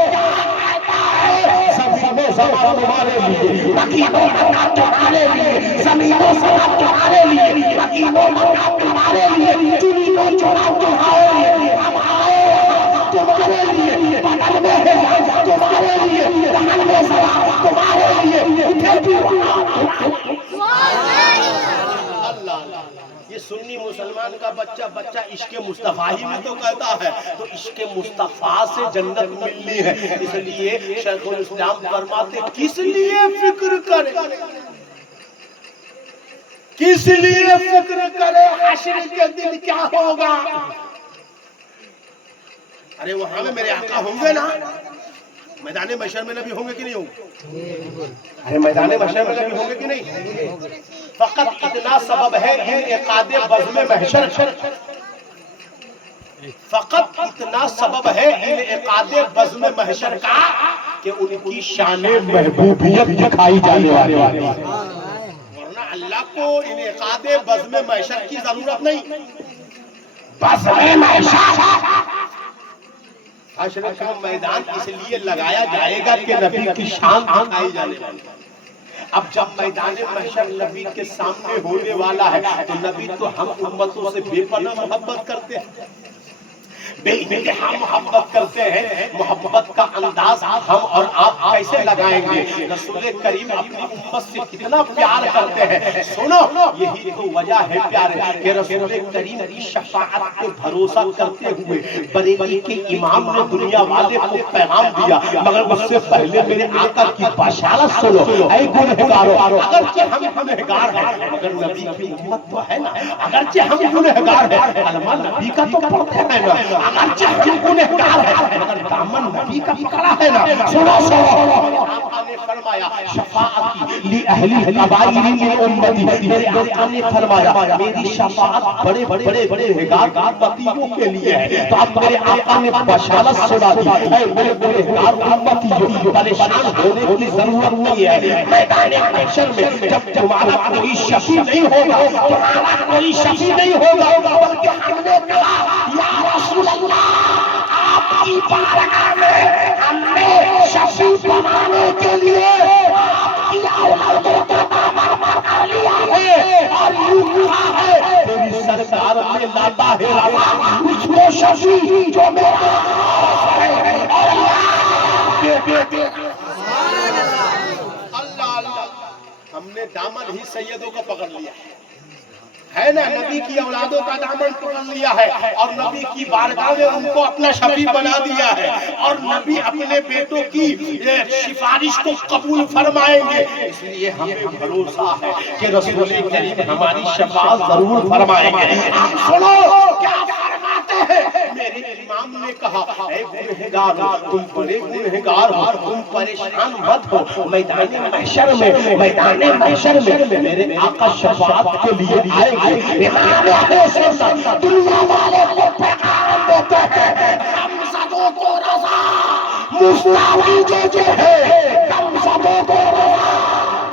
زمان تمہارے لیے مکین و مکان تمہارے لیے زمین و سماء تمہارے لیے مکین و مکان تمہارے لیے چنی و چنا تمہارے لیے ہم آئے تمہارے لیے بدن میں ہے تمہارے لیے دہن میں سوا تمہارے لیے اٹھے بھی یہ سنی مسلمان کا بچہ عشق مصطفیٰ ہی میں تو کہتا ہے تو عشق مصطفیٰ سے جنت ملنی ہے اس لیے شیخ الاسلام فرماتے کس لیے فکر کرے کس لیے فکر کرے حشر کے دن کیا ہوگا ارے وہاں میں میرے آقا ہوں گے نا میدان محشر میں نبی ہوں گے کہ نہیں ہوں گے ارے میدان محشر میں نبی ہوں گے کہ نہیں فقط اتنا سبب ہے انعقاد بزم محشر فقط اتنا سبب ہے انعقاد بزم محشر کا کہ ان کی شان محبوبیت دکھائی جانے والی ورنہ اللہ کو انعقاد بزم محشر کی ضرورت نہیں بزم محشر حشر کا میدان اس لیے لگایا جائے گا کہ نبی کی شان دکھائی جانے والی اب جب میدان محشر نبی کے سامنے ہونے والا ہے تو نبی تو ہم امتوں سے بے پناہ محبت کرتے ہیں بے انتہا محبت کرتے ہیں محبت کا انداز ہم اور آپ کیسے لگائیں گے رسول کریم اپنی امت سے کتنا پیار کرتے ہیں سنو یہی تو وجہ ہے پیارے کہ رسول کریم کی شفاعت پہ بھروسہ کرتے ہوئے بریلی کے امام نے دنیا والے کو پیغام دیا مگر اس سے پہلے میرے آقا کی بشارت سنو اے گنہگارو اگرچہ ہم گنہگار ہیں مگر نبی کی امت تو ہے نا اگرچہ ہم گنہگار ہیں کلمہ نبی کا تو پڑھتے ہیں نا اگرچہ ہم گنہگار ہیں مگر دامن نبی کا پکڑا ہے نا سنو آقا نے فرمایا شفاعتی لأہل القبائل من امتی، میرے آقا نے فرمایا میری شفاعت بڑے بڑے گنہگار امتیوں کے لیے ہے۔ تو اب میرے آقا نے بشارت سنا دی، اے میرے گنہگار امتیوں، پریشان ہونے کی ضرورت نہیں ہے۔ میدان محشر میں جب تمہارا کوئی شفیع نہیں ہوگا، تمہارا کوئی شفیع نہیں ہوگا، بلکہ ہم نے کہا یا رسول اللہ آپ کی بارگاہ میں ہم نے شفیع بنانے کے لیے آپ کی اولادوں کا دامن پکڑ لیا ہے اور یوں کہا ہے تیری سرکار میں لاتا ہے رضا اس کو شفیع جو میرا اور اللہ ہم نے دامن ہی سیدوں کا پکڑ لیا ہے نا، نبی کی اولادوں کا دامن پکڑ لیا ہے اور نبی کی بارگاہ میں ان کو اپنا شفیع بنا دیا ہے اور نبی اپنے بیٹوں کی سفارش کو قبول فرمائیں گے۔ اس لیے ہمیں بھروسہ ہے کہ رسول کریم ہماری شفاعت ضرور فرمائیں گے۔ آپ سنو کیا فرماتے ہیں، میرے امام نے کہا اے گنہگار تم بڑے گنہگار ہو، تم پریشان مت ہو، میدان محشر میں میرے آقا شفاعت کے لیے آئے گے۔ امام حسین دنیا والے کو پیغام دیتے ہیں غمزدوں کو رضا مستعفی جو ہے، غمزدوں کو رضا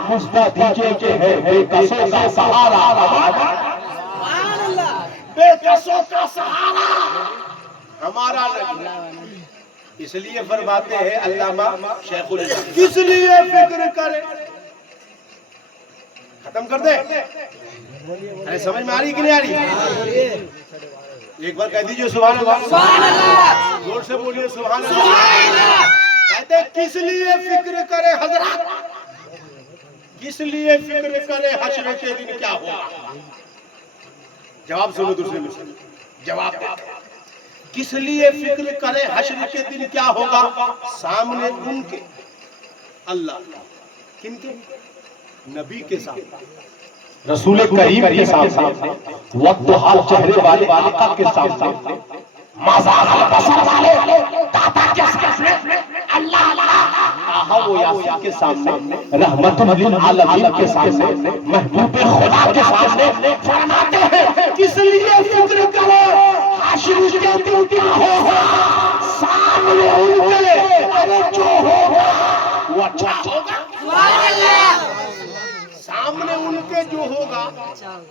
مستعفی جو ہے، بے کسوں کا سہارا، بے کسوں کا سہارا ہمارا نبی۔ اس لیے فرماتے ہیں علامہ شیخ الاسلام کس لیے فکر کرے، ختم کر دے، ارے سمجھ میں آ رہی کہ نہیں آ رہی؟ ایک بار کہہ دیجئے سبحان اللہ، سبحان اللہ، زور سے بولیے سبحان اللہ۔ کہتے کس لیے فکر کرے حضرات، کس لیے فکر کرے حشر کے دن کیا ہوگا؟ جواب سنو دوسرے میں جواب دیتے ہیں کس لیے فکر کرے حشر کے دن کیا ہوگا؟ سامنے ان کے اللہ کن کے نبی کے سامنے، رسول کریم کے سامنے، وقت حال چہرے والے آقا کے سامنے، مازال البصر والے داتا کے سامنے، اللہ اللہ و یاسین کے سامنے، رحمت للعالمین کے سامنے، محبوب خدا کے سامنے فرماتے ہیں کس لیے فکر کرو حشر کے دن کیا ہوگا؟ سامنے ان کے ارے جو ہوگا وہ اچھا ہوگا، سبحان اللہ، سامنے ان کے جو ہوگا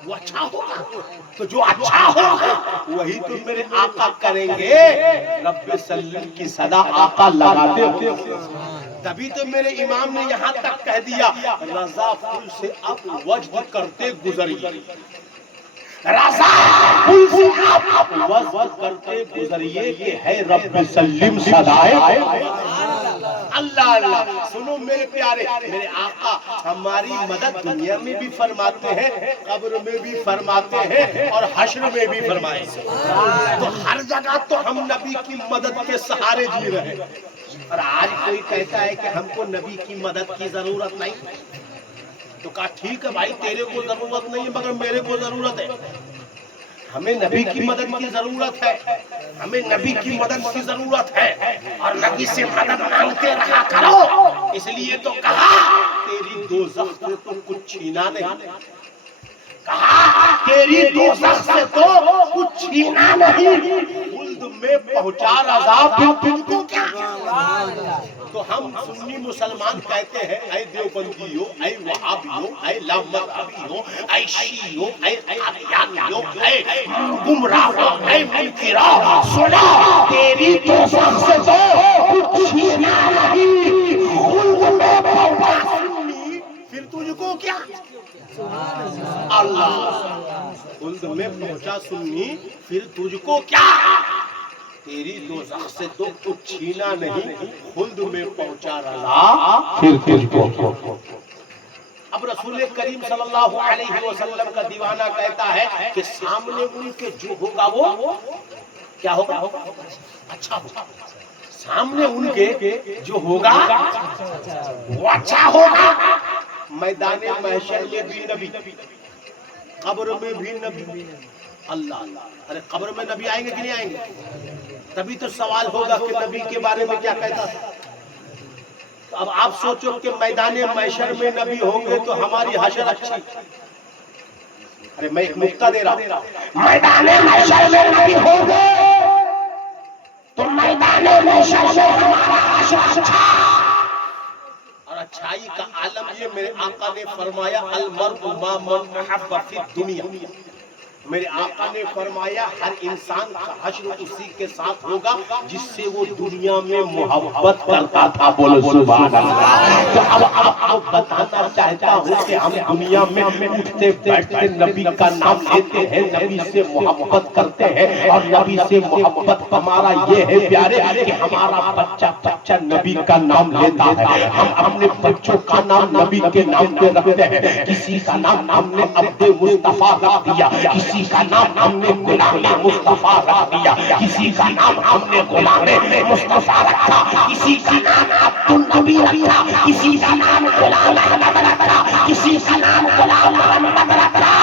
وہ اچھا ہوگا، تو جو اچھا ہوگا وہی تو میرے آقا کریں گے۔ رب سلم کی صدا آقا لگاتے ہو، تبھی تو میرے امام نے یہاں تک کہہ دیا رضا پھول سے اب وجد کرتے گزریے، رضا پھول سے اب وجد کرتے گزریے کہ ہے رب سلم صدائے اللہ اللہ۔ سنو میرے پیارے، میرے آقا ہماری مدد دنیا میں بھی فرماتے ہیں، قبر میں بھی فرماتے ہیں اور حشر میں بھی فرمائیں گے، تو ہر جگہ تو ہم نبی کی مدد کے سہارے جی رہے ہیں۔ اور آج کوئی کہتا ہے کہ ہم کو نبی کی مدد کی ضرورت نہیں، تو کہا ٹھیک ہے بھائی تیرے کو ضرورت نہیں ہے مگر میرے کو ضرورت ہے، ہمیں نبی کی مدد کی ضرورت ہے، ہمیں نبی کی مدد کی ضرورت ہے اور نبی سے مدد مانگتے رہا کرو۔ اس لیے تو کہا تیری دوزخ سے تو کچھ چھینا نہیں، کہا تیری دوزخ سے تو کچھ چھینا نہیں، خلد میں پہنچا رضا پھر تم کو کیا؟ تو ہم سنی مسلمان کہتے ہیں اے دیوبندیو، اے وہابیو، اے لامذہبیو، اے شیعیو، اے قادیانیو، اے گمراہو، اے منکرو، سنا تیری دوزخ سے تو کچھ چھینا نہیں، خلد میں پہنچا سنی پھر تجھ کو کیا؟ اللہ خلد میں پہنچا سنی پھر تجھ کو کیا؟ تیری دوزخ سے تو کچھ چھینا نہیں، خلد میں پہنچا رضا پھر تجھ کو۔ اب رسول کریم صلی اللہ علیہ وسلم کا دیوانہ کہتا ہے کہ سامنے ان کے جو ہوگا وہ کیا ہوگا؟ اچھا ہوگا، سامنے ان کے جو ہوگا وہ اچھا ہوگا۔ میدان محشر میں بھی نبی، قبر میں بھی نبی، اللہ ارے قبر میں نبی آئیں گے کہ نہیں آئیں گے؟ تبھی تو سوال ہوگا کہ نبی کے بارے میں کیا کہتا تھا، اب آپ سوچو کہ میدان محشر میں نبی ہوں گے تو ہماری حشر اچھی. ارے میں ایک نکتہ دے رہا ہوں. میدان محشر میں نبی ہوں گے تو میدان محشر میں ہمارا حشر اچھا. اور اچھائی کا عالم یہ میرے آقا نے فرمایا المرء ما من احب فی الدنیا. میرے آقا نے فرمایا ہر انسان کا حشر اسی کے ساتھ ہوگا جس سے وہ دنیا میں محبت کرتا تھا. بولو سبحان اللہ. تو اب آپ بتانا چاہتا ہوں کہ ہم دنیا میں اٹھتے بیٹھتے نبی کا نام لیتے ہیں, نبی سے محبت کرتے ہیں, اور نبی سے محبت ہمارا یہ ہے پیارے کہ ہمارا بچہ نبی کا نام لیتا ہے. ہم اپنے بچوں کا نام نبی کے نام پہ رکھتے ہیں. کسی کا نام ہم نے عبد مصطفیٰ رکھ دیا, کسی کا نام ہم نے غلام مصطفیٰ رکھ دیا, کسی کا نام ہم نے غلام مصطفیٰ رکھا, کسی کا نام عبد النبی رکھا, کسی کا نام غلام احمد رکھا, کسی کا نام غلام محمد رکھا.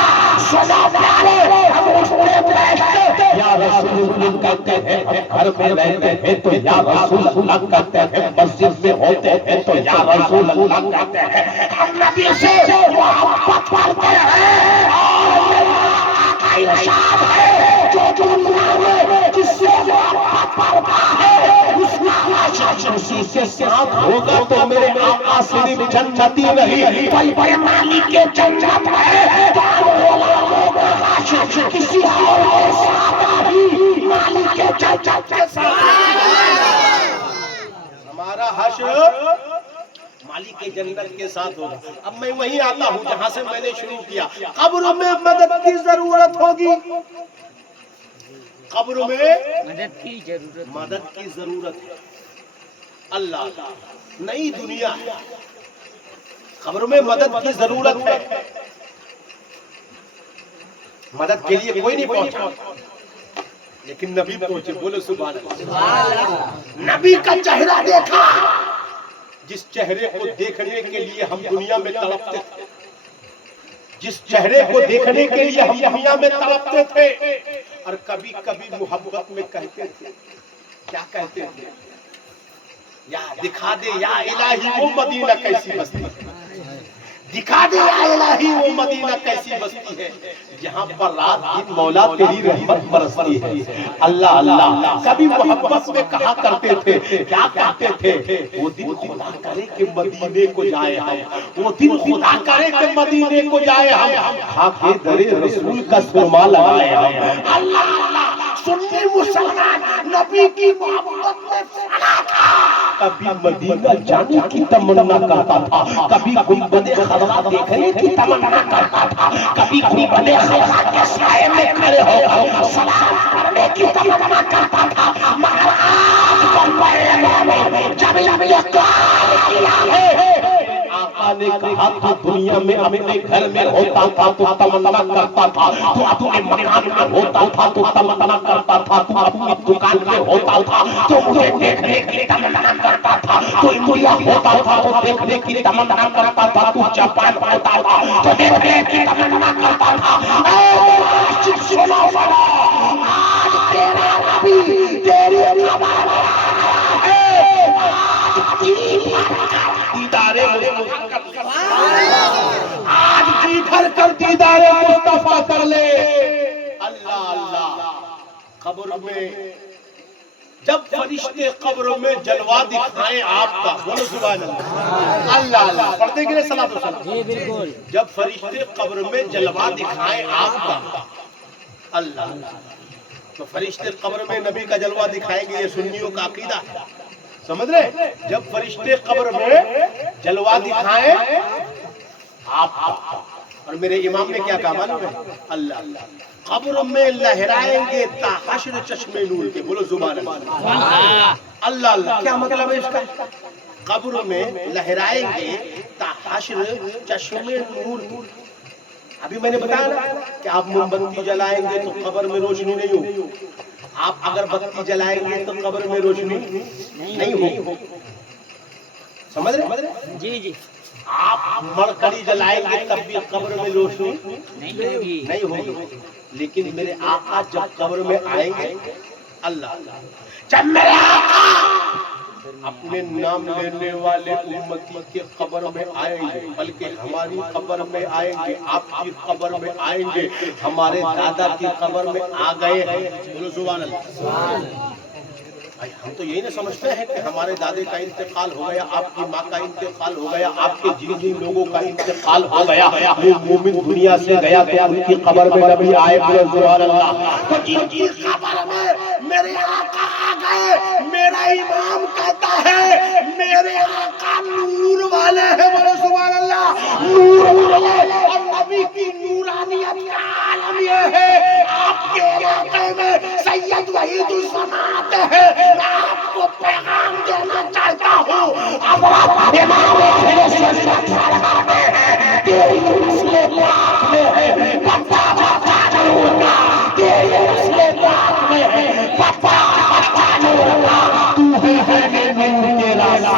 سنا پیارے ہم اٹھتے بیٹھتے یا رسول اللہ کہتے ہیں, گھر میں رہتے ہیں تو یا رسول اللہ کہتے ہیں, مسجد میں ہوتے ہیں تو یا رسول اللہ کہتے ہیں. ہم نبی سے محبت کرتے ہیں اور ارشاد ہے جو دنیا میں جس سے محبت کرتا ہے اس کا حشر اسی کے ساتھ ہوگا. تو میرے آقا صرف جنتی نہیں بلکہ مالک کے جنت ہے. کسی اور کے ساتھ نہیں, مالک کے جنت کے ساتھ. ہمارا حشر مالک کے جنت کے ساتھ ہوگا. اب میں وہیں آتا ہوں جہاں سے میں نے شروع کیا. قبر میں مدد کی ضرورت ہوگی, قبر میں مدد کی ضرورت ہے. اللہ نئی دنیا ہے, قبر میں مدد کی ضرورت ہے. مدد کے لیے کوئی نہیں پہنچا لیکن نبی پہنچے. بولو سبحان اللہ. نبی کا چہرہ دیکھا, جس چہرے کو دیکھنے کے لیے ہم دنیا میں تڑپتے تھے, جس چہرے کو دیکھنے کے لیے ہم دنیا میں تڑپتے تھے, اور کبھی کبھی محبت میں کہتے تھے, کیا کہتے تھے, یا دکھا دے یا الہی وہ مدینہ کیسی بستی ہے, دکھا دے یا الہی وہ مدینہ کیسی بستی ہے جہاں پر رات دن مولا تیری رحمت برستی ہے. اللہ اللہ. کبھی محبت میں کہا کرتے تھے, کیا کہتے تھے, وہ دن خدا کرے کہ مدینے کو جائے ہم, وہ دن خدا کرے کہ مدینے کو جائے ہم, کھا کے درے رسول کا سرما لگائے ہم. اللہ اللہ. سنی مسلمان نبی کی محبت میں فنا تھا, کبھی مدینہ جانے کی تمنا کرتا تھا, کبھی گنبد خضرا دیکھنے کی تمنا کرتا تھا, کبھی گنبد خضرا کے سائے میں کھڑے ہو کر سلام کرنے کی تمنا کرتا تھا. مگر آج بمبئی جب یہ کال کیا ہے, آقا نے کہا تو دنیا میں اپنے گھر میں ہوتا تھا تو تمنا کرتا تھا, تو اپنے مکان میں ہوتا تھا تو تمنا کرتا تھا, تو اپنی دکان میں ہوتا تھا تو مجھے دیکھنے کی تمنا کرتا تھا, تو انڈیا ہوتا تھا تو دیکھنے کی تمنا کرتا تھا, تو جاپان ہوتا تھا تو دیکھنے کی تمنا کرتا تھا. سنو سنو, آج تیرا نبی تیری خبر ہے, آج دیدارے آج جی بھر کر دیدارے مصطفیٰ کر لے. اللہ اللہ. قبر میں جب فرشتے قبر میں جلوہ دکھائیں آپ کا, بولو سبحان اللہ. اللہ اللہ. پڑھتے گئے صلاۃ و سلام. جی بالکل. جب فرشتے قبر میں جلوہ دکھائیں آپ کا, اللہ اللہ, تو فرشتے قبر میں نبی کا جلوہ دکھائیں گے, یہ سنیوں کا عقیدہ ہے. سمجھ رہے, جب فرشتے قبر میں جلوہ دکھائیں آپ, اور میرے امام نے کیا کہا معلوم ہے, اللہ اللہ, قبر میں لہرائیں گے تا حشر چشمے نور کے. بولو سبحان اللہ. اللہ اللہ. کیا مطلب ہے اس کا, قبر میں لہرائیں گے تا حشر چشمے نور. ابھی میں نے بتایا نا کہ آپ موم بتی جلائیں گے تو قبر میں روشنی نہیں ہوگی, آپ اگر بتی جلائیں گے تو قبر میں روشنی نہیں ہوگی. سمجھ رہے؟ جی جی. آپ مڑکڑی جلائیں گے تب بھی قبر میں روشنی نہیں ہوگی. لیکن میرے آقا جب قبر میں آئیں گے, اللہ اللہ, جب میرے آقا اپنے نام لینے والے امتی کے قبر میں آئیں گے، بلکہ ہماری قبر میں آئیں گے، آپ کی قبر میں آئیں گے، ہمارے دادا کی قبر میں آ گئے ہیں، بولو سبحان اللہ۔ بھائی ہم تو یہی نہ سمجھتے ہیں کہ ہمارے دادے کا انتقال ہو گیا، آپ کی ماں کا انتقال ہو گیا، آپ کے جن جن لوگوں کا انتقال ہو گیا، وہ مومن دنیا سے گیا تو ان کی قبر میں نبی آئے، بولو سبحان اللہ۔ تو جن کی قبر میں میرے آقا آ گئے، میرا امام کہتا ہے میرے آقا نور والے ہیں، بولو سبحان اللہ، نور والے، اور نبی کی نورانیت کا عالم یہ ہے۔ آپ کے علاقے میں سید وحید الزمان ہے، میں آپ کو پیغام دینا چاہتا ہوں، حضرت امام اہل سنت فرماتے ہیں تیری نسل پاک میں ہے بچہ بچہ نور کا، تیری نسل پاک میں ہے بچہ بچہ نور کا، تو ہے نور کے راستہ۔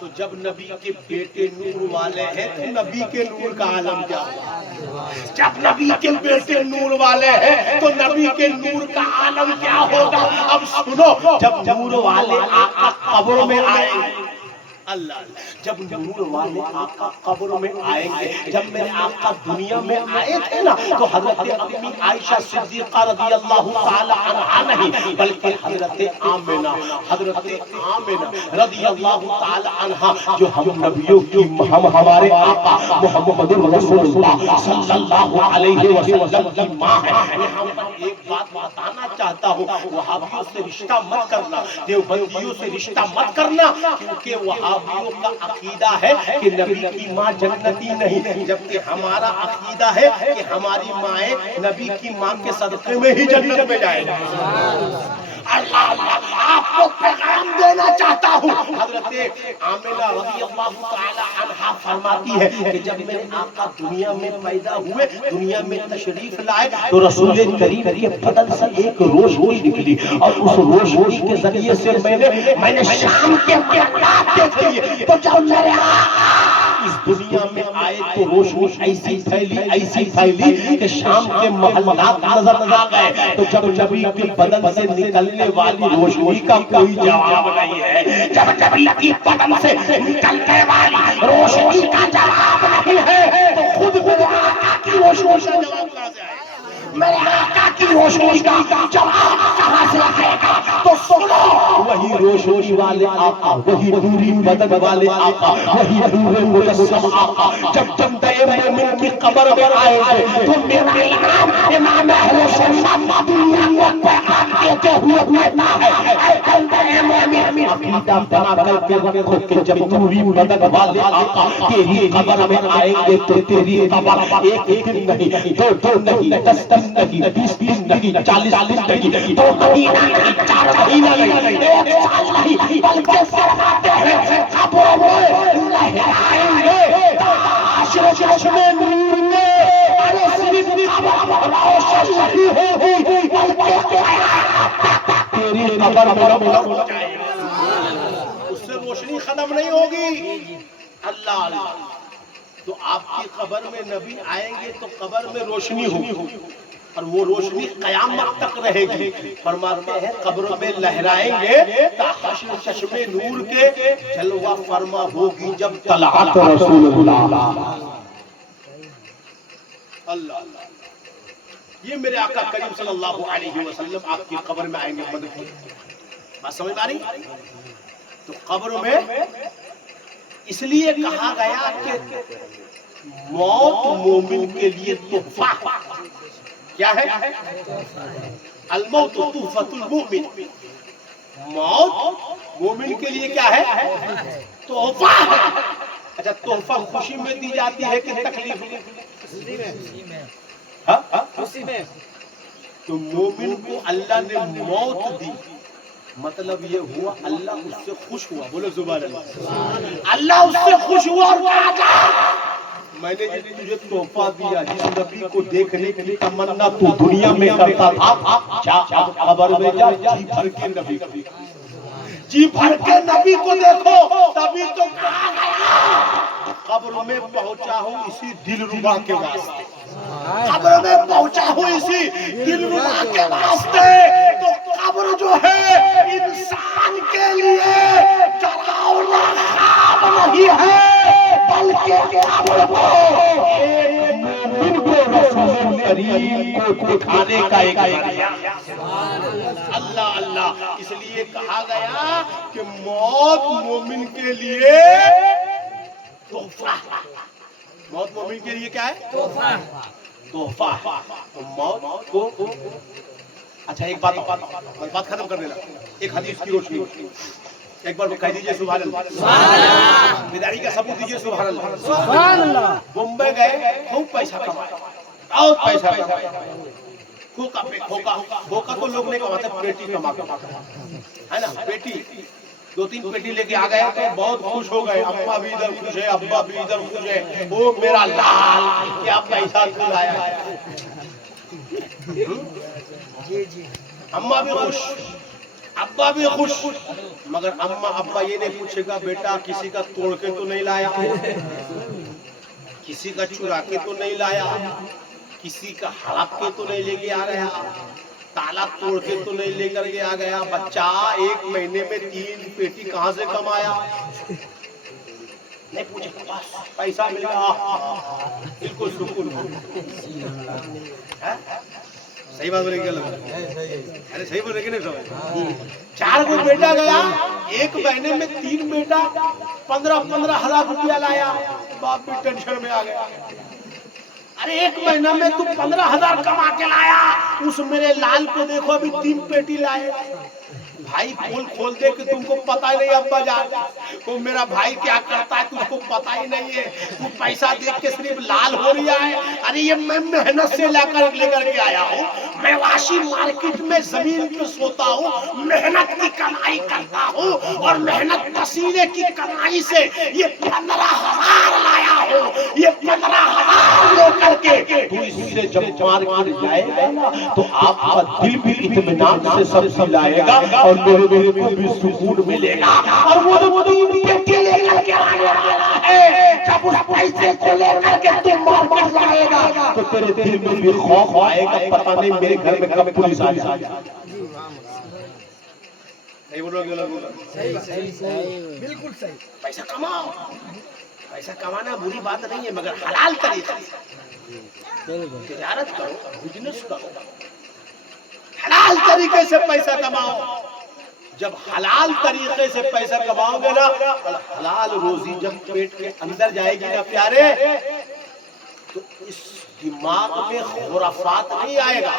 تو جب نبی کے بیٹے نور والے ہیں تو نبی کے نور کا عالم کیا ہوگا؟ جب نبی کے بیٹے نور والے ہیں تو نبی کے نور کا عالم کیا ہوگا؟ اب سنو، جب نور والے آقا قبر میں آئیں گے، اللہ جب نور والے آقا قبر میں آئیں گے، جب میرے آقا دنیا میں آئے تھے نا تو حضرت امی عائشہ صدیقہ رضی اللہ تعالی عنہا نہیں بلکہ حضرت آمنہ رضی اللہ تعالی عنہا، جو ہم نبیوں کی ہمارے آقا محمد رسول اللہ صلی اللہ علیہ وسلم کی ماں ہے۔ یہاں پر ایک بات بتانا چاہتا ہوں، وہابیوں سے رشتہ مت کرنا، دیوبندیوں سے رشتہ مت کرنا، کیونکہ وہابیوں کا عقیدہ ہے کہ نبی کی ماں جنتی نہیں، جبکہ ہمارا عقیدہ ہے کہ ہماری مائیں نبی کی ماں کے صدقے میں ہی جنت میں جائیں گے۔ اللہ اللہ، آپ کو پیغام دینا چاہتا ہوں، حضرت آمنہ رضی اللہ تعالی عنہا فرماتی ہے کہ جب میرے آقا دنیا میں پیدا ہوئے، دنیا میں تشریف لائے تو رسول کریم کے بدن سے ایک روشنی نکلی، اور اس روشنی کے ذریعے سے میں نے شام کے محلات دیکھ لیے۔ تو جب میرے آقا اس دنیا میں آئے تو روشنی ایسی پھیلی کہ شام کے محلات نظر آ گئے۔ تو جب نبی کے بدن سے نکلنے والی روشنی کا کوئی جواب نہیں ہے، جب نبی کی بدن سے نکلنے والی روشنی کا جواب نہیں ہے تو خود میرے آقا کی روشنی کا جواب کہاں سے آئے گا؟ میرے آقا کی روشنی کا جواب کہاں سے آئے گا؟ تو سنو، وہی روشنی والے آقا، وہی نوری بدن والے آقا، وہی نور مجسم آقا جب بندہ مومن کی قبر میں آئے گے تو میرا امام اہل سنت دنیا کو پیغام دیتے ہوئے کہتا ہے، اے بندہ مومن، عقیدہ بنا کر کے رکھو کہ جب نوری بدن والے آقا تیری قبر میں آئیں گے تو تیری قبر ایک دن نہیں، دو نہیں، 10 دن نہیں، 20 دن نہیں، 40 دن نہیں، 2 مہینہ نہیں، 4 مہینہ نہیں، 1 سال نہیں، بلکہ فرماتے ہیں قبروں میں لہرائیں گے حشر چشم نور میں، ارے صرف قبر روشن نہیں ہوگی بلکہ تیری قبر میں نور ہو جائے گا، اس سے روشنی ختم نہیں ہوگی۔ اللہ اللہ، تو آپ کی قبر میں نبی آئیں گے تو قبر میں روشنی ہوگی، اور وہ روشنی قیامت تک رہے گی۔ فرماتے ہیں قبر میں لہرائیں گے تا حشر چشم نور کے جلوہ فرما ہوگی جب طلعت رسول اللہ۔ اللہ یہ میرے آقا کریم صلی اللہ علیہ وسلم آپ کی قبر میں آئیں گے، مدد بات سمجھ آ رہی؟ تو قبر میں اس لیے کہا گیا کہ موت مومن کے لیے تحفہ کیا ہے؟ الموت تحفۃ المؤمن، موت مومن کے لیے کیا ہے؟ تحفہ ہے۔ اچھا، تحفہ خوشی میں دی جاتی ہے کہ تکلیف میں؟ خوشی میں۔ تو مومن کو اللہ نے موت دی، مطلب یہ ہوا اللہ اس سے خوش ہوا، بولو سبحان اللہ، اللہ اس سے خوش ہوا اور کہا جا میں نے تجھے تحفہ دیا، جس نبی کو دیکھنے کی تمنا تو دنیا میں کرتا تھا، جا قبر میں جا، جی بھر کے نبی کو دیکھو، جی بھر کے نبی کو دیکھو۔ تبھی تو کہا گیا قبر میں پہنچا ہوں اسی دلربا کے واسطے، قبر میں پہنچا ہوں اسی دلربا کے واسطے۔ تو قبر جو ہے اٹھانے کا ایک ذریعہ۔ اللہ اللہ، اس لیے کہا گیا کہ موت مومن کے لیے تحفہ ہے۔ موت مومن کے لیے کیا ہے؟ تحفہ ہے۔ تو موت کو اچھا ایک بات ختم کر دینا، ایک حدیث کی روشنی، ایک بار کہہ دیجئے سبحان اللہ، بیداری کا ثبوت دیجئے سبحان اللہ۔ سبحان اللہ۔ بمبئی گئے، خوب پیسہ کمایا، بہت پیسہ کمایا، کھوکا پہ کھوکا تو لوگ نہیں کماتے، پیٹی کما ہے نا، پیٹی 2-3 پیٹی لے کے آ گئے تو بہت خوش ہو گئے، اماں بھی ادھر خوش ہے، ابا بھی ادھر خوش ہے، وہ میرا لال کیا پیسہ کھلایا ہے۔ اماں بھی خوش، ابا بھی خوش، مگر اماں ابا یہ نہیں پوچھے گا بیٹا کسی کا توڑ کے تو نہیں لایا، کسی کا چرا کے تو نہیں لایا، کسی کا ہڑپ کے تو نہیں لے کے آ رہا، تالا توڑ کے تو نہیں لے کر کے آ گیا، بچہ 1 مہینے میں 3 پیٹی کہاں سے کمایا؟ نہیں پوچھے، بس پیسہ مل گیا، بالکل سکون ہو۔ صحیح بات بولے گی ارے صحیح بولے گی نہیں سمجھ؟ 4 کو بیٹا گیا، 1 مہینے میں 3 بیٹا، 15,000 روپیہ لایا، باپ بھی ٹینشن میں آ گیا۔ ارے 1 مہینہ میں تو 15,000 کما کے لایا، اس میرے لال کو دیکھو ابھی 3 پیٹی لائے۔ بھائی پول کھول دے کہ تم کو پتہ ہی نہیں ابا جان، وہ میرا بھائی کیا کرتا ہے تم کو پتہ ہی نہیں ہے، وہ پیسہ دیکھ کے صرف لال ہو رہا ہے۔ ارے یہ میں محنت سے لے کر کے آیا ہوں، میں واشی مارکیٹ میں زمین پہ سوتا ہوں، محنت کی کمائی کرتا ہوں، اور محنت پسینے کی کمائی سے یہ 15,000 لایا ہوں، یہ 15,000 لے کر کے تو اس سے جب مارکیٹ جائے گا نا تو آپ کا دل بھی اطمینان سے سبزی لائے گا اور میرے دل کو بھی سکون ملے گا، اور وہ تو 3 پیٹی لے کر کے آنے والا ہے۔ جب اس پیسے کو لے کر کے تم مارکیٹ جائے گا تو تیرے دل میں بھی خوف آئے گا، پتہ نہیں میرے گھر میں کب پولیس آ جائے۔ نہیں بولو گے لوگ؟ بالکل صحیح۔ پیسہ کماؤ، پیسہ کمانا بری بات نہیں ہے، مگر حلال طریقے سے تجارت کرو، بزنس کرو، حلال طریقے سے پیسہ کماؤ۔ جب حلال طریقے سے پیسہ کماؤ گے نا، حلال روزی جب پیٹ کے اندر جائے گی نا پیارے، تو اس دماغ میں خرافات نہیں آئے گا،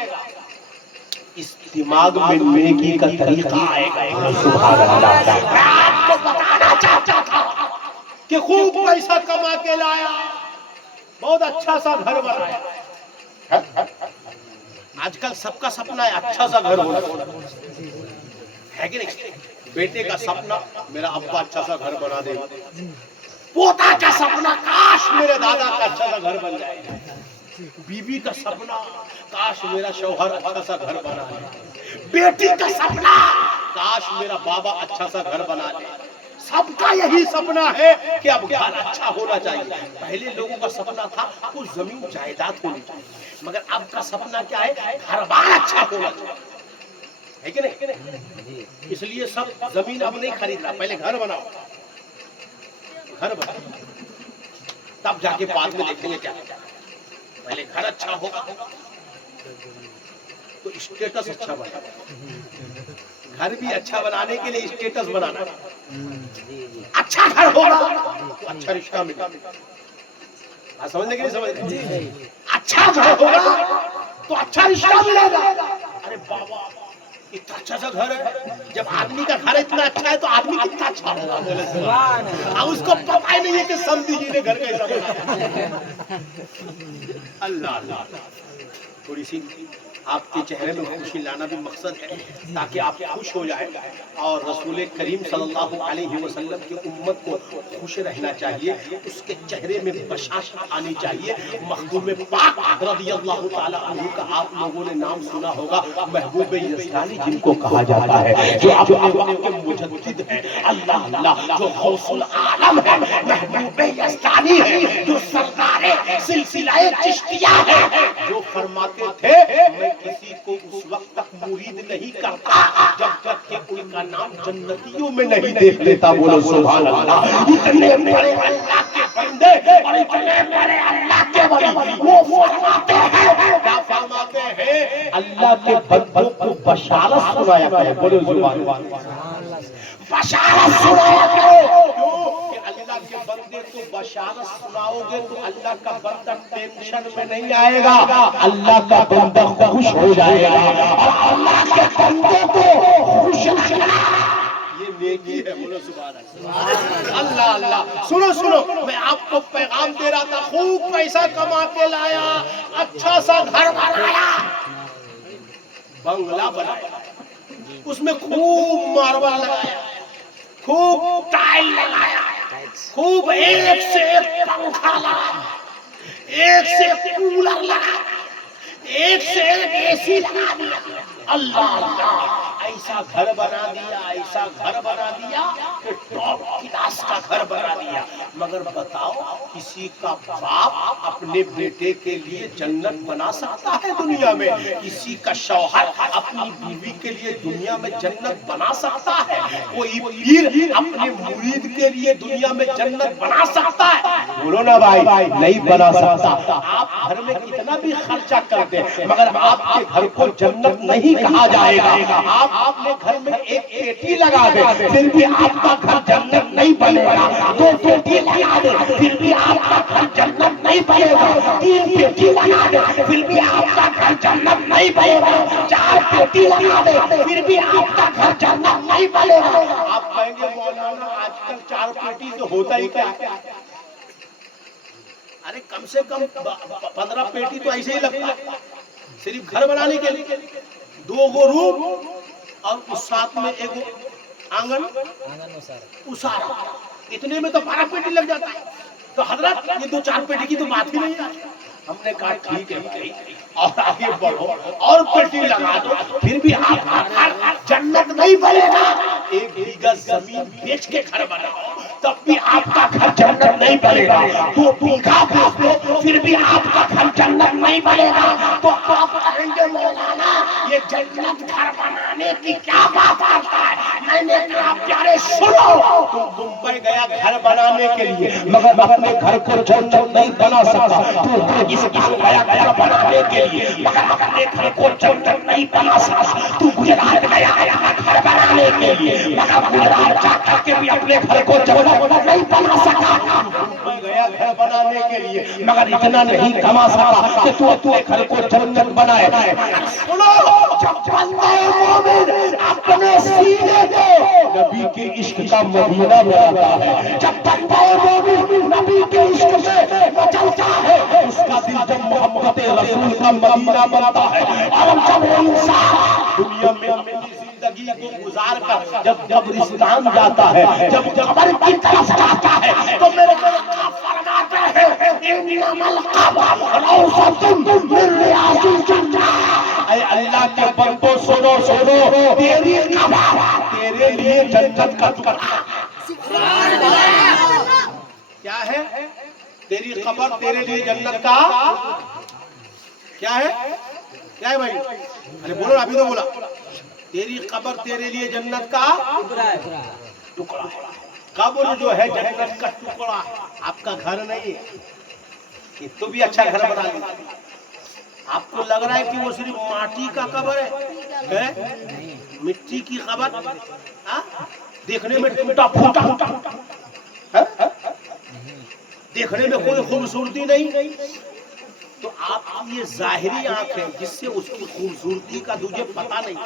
اس دماغ میں نیکی کا طریقہ آئے گا۔ سبحان اللہ۔ میں آپ کو بتانا چاہتا تھا کہ خوب پیسہ کما کے لایا، بہت اچھا سا گھر بنایا۔ آج کل سب کا سپنا ہے اچھا سا گھر ہونا ہے کہ نہیں؟ بیٹے کا سپنا میرا ابا اچھا سا گھر بنا دے، پوتا کا سپنا کاش میرے دادا کا اچھا سا گھر بن جائے، بیوی کا سپنا کاش میرا شوہر اچھا سا گھر بنا دے، بیٹی کا سپنا کاش میرا بابا اچھا سا گھر بنا دے۔ سب کا یہی سپنا ہے کہ اب گھر اچھا ہونا چاہیے۔ پہلے لوگوں کا سپنا تھا کچھ زمین جائیداد ہونی چاہیے، مگر اب کا سپنا کیا ہے؟ گھر بار اچھا ہونا چاہیے، ہے کہ نہیں؟ اس لیے سب زمین اب نہیں خرید رہا، پہلے گھر بناؤ، گھر بناؤ، تب جا کے بعد میں دیکھیں گے کیا، پہلے گھر اچھا ہوگا تو اسٹیٹس اچھا بنا، گھر بھی اچھا بنانے کے لیے اسٹیٹس بنانا، اچھا گھر ہوگا تو اچھا رشتہ ملے گا، سمجھنے کے لیے سمجھ رہے؟ اچھا گھر ہوگا تو اچھا رشتہ ملے گا۔ ارے بابا اتنا اچھا سا گھر ہے، جب آدمی کا گھر اتنا اچھا ہے تو آدمی کتنا اچھا ہوگا، اس کو پتہ ہی نہیں ہے کہ سمدھی جی نے گھر کیسا بنایا۔ اللہ اللہ، تھوڑی سی آپ کے چہرے میں خوشی لانا بھی مقصد ہے تاکہ آپ خوش ہو جائیں، اور رسول کریم صلی اللہ علیہ وسلم کی امت کو خوش رہنا چاہیے، اس کے چہرے میں بشاشت آنی چاہیے۔ مخدوم پاک رضی اللہ تعالی عنہ کا آپ لوگوں نے نام سنا ہوگا، محبوب یزدانی جن کو کہا جاتا ہے، جو اپنے وقت کے مجدد ہیں، اللہ اللہ، جو غوث العالم ہے، محبوب یزدانی ہے، جو سردار سلسلہ چشتیہ ہے، جو فرماتے تھے میں کسی کو اس وقت تک مرید نہیں کرتا جب تک کہ ان کا نام جنتیوں میں نہیں دیکھ لیتا. بولو سبحان اللہ. اتنے بڑے اللہ کے بندے اور اتنے بڑے اللہ کے ولی وہ فرماتے ہیں, کیا فرماتے ہیں؟ اللہ کے بندوں کو بشارت سنایا کرے. بولو سبحان اللہ. بشارت سنایا کرو. کیوں کہ اللہ کے بندے کو بشارت سناؤ گے تو اللہ کا بندہ ٹینشن میں نہیں آئے گا, اللہ کا بندہ خوش ہو جائے گا. اور اللہ کے بندے کو خوش رکھنا یہ نیکی ہے. بولو سبحان اللہ. اللہ اللہ. سنو سنو, میں آپ کو پیغام دے رہا تھا, خوب پیسہ کما کے لایا, اچھا سا گھر بنایا, بنگلہ بنایا, اس میں خوب ماربل لگایا, خوب ٹائل لگایا, خوب ایک سے ایک پنکھا لگایا, ایک سے ایک کولر لگایا, ایک سے ایک اے سی لگا دیا. اللہ اللہ, ایسا گھر بنا دیا, ایسا گھر بنا دیا کہ ٹاپ کلاس کا گھر بنا دیا. مگر بتاؤ, کسی کا باپ اپنے بیٹے کے لیے جنت بنا سکتا ہے دنیا میں؟ کسی کا شوہر اپنی بیوی کے لیے دنیا میں جنت بنا سکتا ہے؟ کوئی پیر اپنے مرید کے لیے دنیا میں جنت بنا سکتا ہے؟ بولو نا بھائی, نہیں بنا سکتا. آپ گھر میں کتنا بھی خرچہ کرتے ہیں مگر آپ کے گھر کو جنت نہیں کہا جائے گا. آپ اپنے گھر میں ایک پیٹی لگا دیں پھر بھی آپ کا گھر جنت نہیں بنے گا. دو پیٹی لگا دیں پھر بھی آپ کا گھر جنت نہیں بنے گا. تین پیٹی لگا دیں پھر بھی آپ کا گھر جنت نہیں بنے گا. چار پیٹی لگا دیں پھر بھی آپ کا گھر جنت نہیں بنے گا. آپ کہیں گے مولانا آج کل چار پیٹی سے ہوتا ہی کیا ہے؟ ارے کم سے کم 15 پیٹی تو ایسے ہی لگتا ہے صرف گھر بنانے کے لیے. 2 روم اور اس ساتھ میں ایک آنگن اسارا, اتنے میں تو 12 پیٹی لگ جاتا ہے. تو حضرت یہ 2-4 پیٹی کی تو بات ہی نہیں ہے. ہم نے کہا ٹھیک ہے اور آگے بڑھو اور پیٹی لگا دو پھر بھی آپ کا گھر جنت نہیں بنے گا. 1 بیگھہ زمین بیچ کے گھر بناؤ تب بھی آپ کا گھر جنت نہیں بنے گا. 2 بیگھہ بیچ دو پھر بھی آپ کا گھر جنت نہیں بنے گا. تو آپ کہیں گے مولانا یہ جنت گھر بنانے کی کیا بات کرتا ہے؟ میں نے کہا پیارے سنو, تو ممبئی گیا گھر بنانے کے لیے مگر اپنے گھر کو جنت نہیں بنا سکا. تو اس گیا گھر بنانے کے لیے مگر اپنے گھر کو جنت نہیں بنا سکا. تو گجرات گیا گھر بنانے کے لیے مگر گجرات جا کر کے بھی اپنے گھر کو جنت نہیں بنا سکا. گیا گھر بنانے کے لیے مگر اتنا نہیں کما سکا کہ تو اپنے گھر کو جنت بنائے. سنو, جب بندہ مومن اپنے سینے کو نبی کے عشق کا مدینہ بناتا ہے, جب بندہ مومن نبی کے عشق سے مچلتا ہے, اس کا دل جب محبت رسول کا مدینہ بنتا ہے. اور جب وہ انسان دنیا میں اپنی زندگی کو گزار کر جب قبرستان جاتا ہے, جب قبر کی طرف جاتا ہے تو میرے آقا فرماتے ہیں انما القبر روضۃ من ریاض الجنہ. اے اللہ کے بندوں سنو سنو, تیری قبر تیرے لیے جنت کا ٹکڑا. کیا ہے تیری قبر تیرے لیے جنت کا کیا ہے؟ کیا ہے بھائی؟ ارے بولو ابھی تو بولا. تیری قبر تیرے لیے جنت کا ٹکڑا. قبر جو ہے جنت کا ٹکڑا, آپ کا گھر نہیں ہے. یہ تو بھی اچھا گھر بنا لیا. آپ کو لگ رہا ہے کہ وہ صرف ماٹی کا قبر ہے, مٹی کی قبر دیکھنے میں ٹوٹا پھوٹا, دیکھنے میں کوئی خوبصورتی نہیں. تو آپ کی یہ ظاہری آنکھ ہے جس سے اس کی خوبصورتی کا تجھے پتہ نہیں,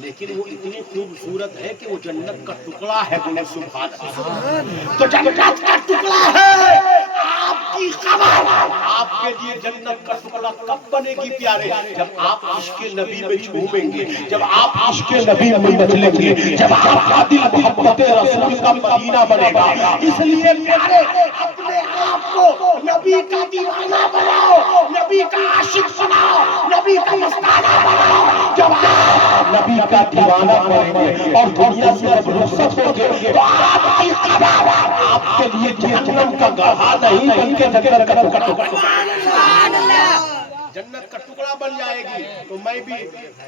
لیکن وہ اتنی خوبصورت ہے کہ وہ جنت کا ٹکڑا ہے. بولے سبحان اللہ. تو جنت کا ٹکڑا ہے آپ کی قبر. آپ کے لیے جنت کا ٹکڑا کب بنے گی پیارے؟ جب آپ عشق نبی میں جھومیں گے, جب آپ عشق نبی میں مچلیں گے, جب آپ کا دل محبت رسول کا مدینہ بنے گا. اس لیے پیارے اپنے آپ کو نبی کا دیوانہ بناؤ, نبی کا عاشق بناؤ, نبی کا مستانہ بناؤ. جب آپ نبی کا دیوانہ بنیں گے اور دنیا سے جب رخصت ہو گے تو آپ کی قبر آپ کے لیے جہنم کا گڑھا نہیں بلکہ جنت کا ٹکڑا. جنت کا ٹکڑا بن جائے گی، تو میں بھی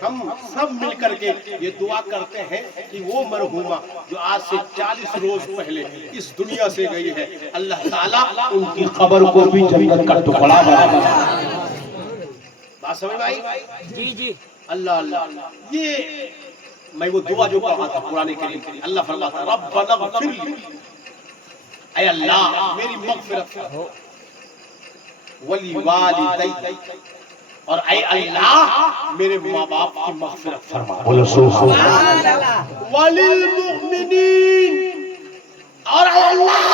ہم سب مل کر کے یہ دعا کرتے ہیں کہ وہ مرحومہ جو آج سے 40 روز پہلے اس دنیا سے گئی ہے، اللہ تعالیٰ ان کی قبر کو بھی جنت کا ٹکڑا بنا دے۔ بات سمجھ میں آئی؟ جی جی اللہ اللہ، یہ میں وہ دعا جو پڑھا تھا قرآن کریم کی، اللہ فرماتا ربنا اغفر لی، اے اللہ میری مغفرت فرما، ولی والدی، اور اے اللہ میرے ماں باپ کی مغفرت فرما، بولو سبحان اللہ، وللمؤمنین، اور اے اللہ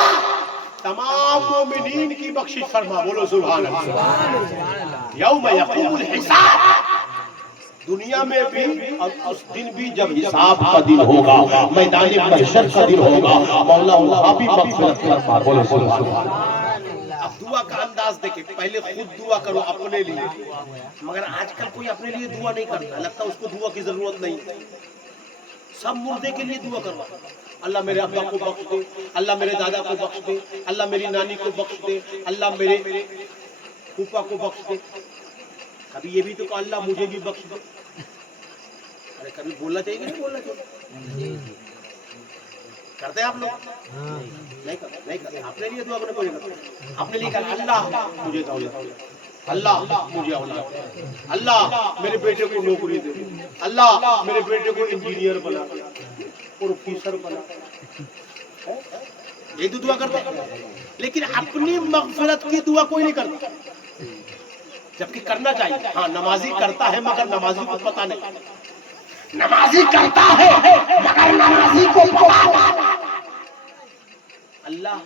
تمام مومنین کی بخشش فرما، بولو سبحان اللہ، یوم یقوم الحساب، دنیا میں بھی اور اس دن بھی جب حساب کا دن ہوگا، میدان محشر کا دن ہوگا، مولا وہاں بھی مغفرت فرما، بولو سبحان اللہ۔ اب دعا کا انداز دیکھیں، پہلے خود دعا کرو اپنے لیے، مگر آج کل کوئی اپنے لیے دعا نہیں کرتا، لگتا اس کو دعا کی ضرورت نہیں، سب مردے کے لیے دعا کرو، اللہ میرے ابا کو بخش دے، اللہ میرے دادا کو بخش دے، اللہ میری نانی کو بخش دے، اللہ میرے پھوپھا کو بخش دے، کبھی یہ بھی تو کہا اللہ مجھے بھی بخش دے، ارے کبھی بولنا چاہیے کہ نہیں بولنا چاہیے؟ کرتے ہیں آپ لوگ؟ نہیں کرتے، اپنے لیے دعا کرنے کو نہیں کرتے، اپنے لیے کہا اللہ مجھے دولت، اللہ مجھے اولاد، اللہ میرے بیٹے کو نوکری دے، اللہ میرے بیٹے کو انجینئر بنا، پروفیسر بنا، یہ تو دعا کرتا ہے، لیکن اپنی مغفرت کی دعا کوئی نہیں کرتا، جبکہ کرنا چاہیے۔ ہاں نمازی کرتا ہے مگر نمازی کو پتہ نہیں، نمازی کرتا ہے مگر نمازی کو پتہ نہیں۔ اللہ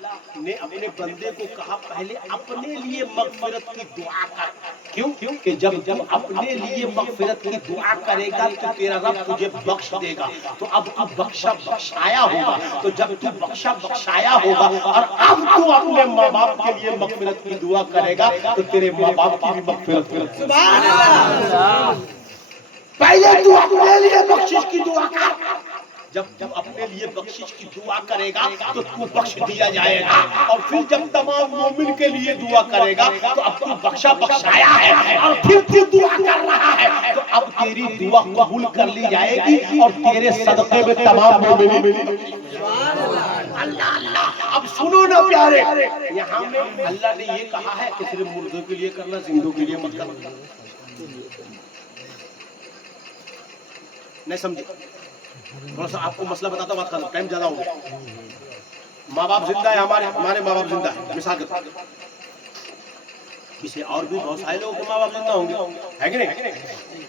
نے اپنے بندے کو کہا پہلے اپنے لیے مغفرت کی دعا کر، کیوں کہ جب تم اپنے لیے مغفرت کی دعا کرے گا تو تیرا رب تجھے بخش دے گا، تو اب تو بخشا بخشایا ہوگا، تو جب تو بخشا بخشایا ہوگا اور اب تو اپنے ماں باپ کے لیے مغفرت کی دعا کرے گا تو تیرے ماں باپ کی بھی مغفرت کرے گا۔ سبحان اللہ، پہلے تو اپنے لیے بخشش کی دعا کر، جب تم اپنے لیے بخشش کی دعا کرے گا تو تو بخش دیا جائے گا، اور پھر جب تمام مومن کے لیے دعا کرے گا تو اب تو بخشا بخشایا ہے اور پھر تو دعا کر رہا ہے، تو اب تیری دعا قبول کر لی جائے گی اور تیرے صدقے میں تمام مومن۔ اللہ اللہ، اب سنو نا پیارے، یہاں میں اللہ نے یہ کہا ہے کہ صرف مردوں کے لیے کرنا، زندوں کے لیے مت کرنا، نہیں سمجھے؟ تھوڑا سا آپ کو مسئلہ بتاتا ہوں، بات کرنا ٹائم زیادہ ہو گیا۔ ماں باپ زندہ ہے، ہمارے ماں باپ زندہ ہے، مثال کے طور پر اسے اور بھی بہت سارے لوگوں کے ماں باپ زندہ ہوں گے، ہے کہ نہیں؟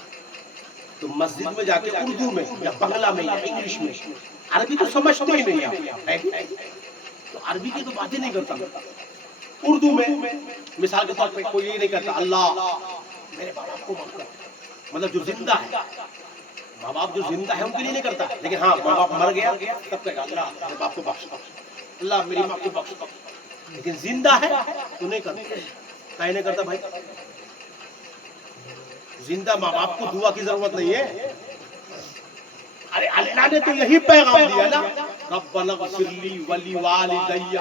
تو مسجد میں جا کے اردو میں یا بنگلہ میں یا انگلش میں، عربی تو سمجھتے ہی نہیں آپ، تو عربی کی تو باتیں نہیں کرتا، اردو میں مثال کے طور پہ کوئی یہ نہیں کرتا اللہ میرے ماں باپ کو معاف کر، مطلب جو زندہ ہے، ماں باپ جو زندہ ہے ان کے لیے نہیں کرتا، لیکن ہاں ماں باپ مر گیا تب کہے گا اللہ میرے باپ کو بخش، اللہ میری ماں کو بخش، لیکن زندہ ہے تو نہیں کرتا، کہیں نہیں کرتا بھائی، زندہ ماں باپ کو دعا کی ضرورت نہیں ہے، ارے اللہ نے تو یہی پیغام دیا نا، ربنا اغفر لی ولوالدی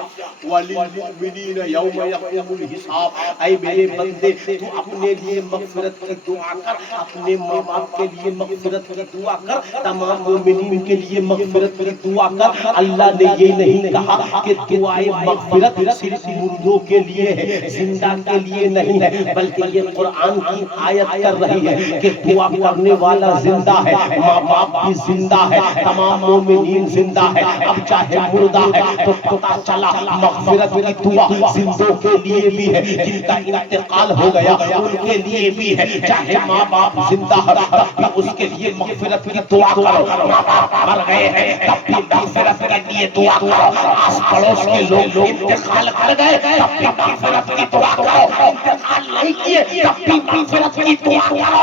وللمؤمنین یوم یقوم الحساب، اے میرے بندے تو اپنے لیے مغفرت کی دعا کر، اپنے ماں باپ کے لیے مغفرت کی دعا کر، تمام مومنین کے لیے مغفرت کی دعا کر۔ اللہ نے یہ نہیں کہا کہ دعائے مغفرت صرف مردوں کے لیے ہے، زندہ کے لیے نہیں ہے، بلکہ یہ قرآن کی آیت کر رہی ہے کہ دعا کرنے والا زندہ ہے، ماں باپ بھی زندہ ہے، تمام مومنین زندہ ہے، اب چاہے مردہ ہے تو پتہ چلا مغفرت کی دعا زندوں کے لیے بھی ہے، جن کا انتقال ہو گیا ان کے لیے بھی ہے، چاہے ماں باپ زندہ ہے تب بھی اس کے لیے مغفرت کی دعا کرو، ماں باپ مر گئے ہیں تب بھی مغفرت کے لیے دعا کرو، آس پڑوس کے لوگ انتقال کر گئے تب بھی مغفرت کی دعا کرو، انتقال نہیں کیے تب بھی مغفرت کی دعا کرو،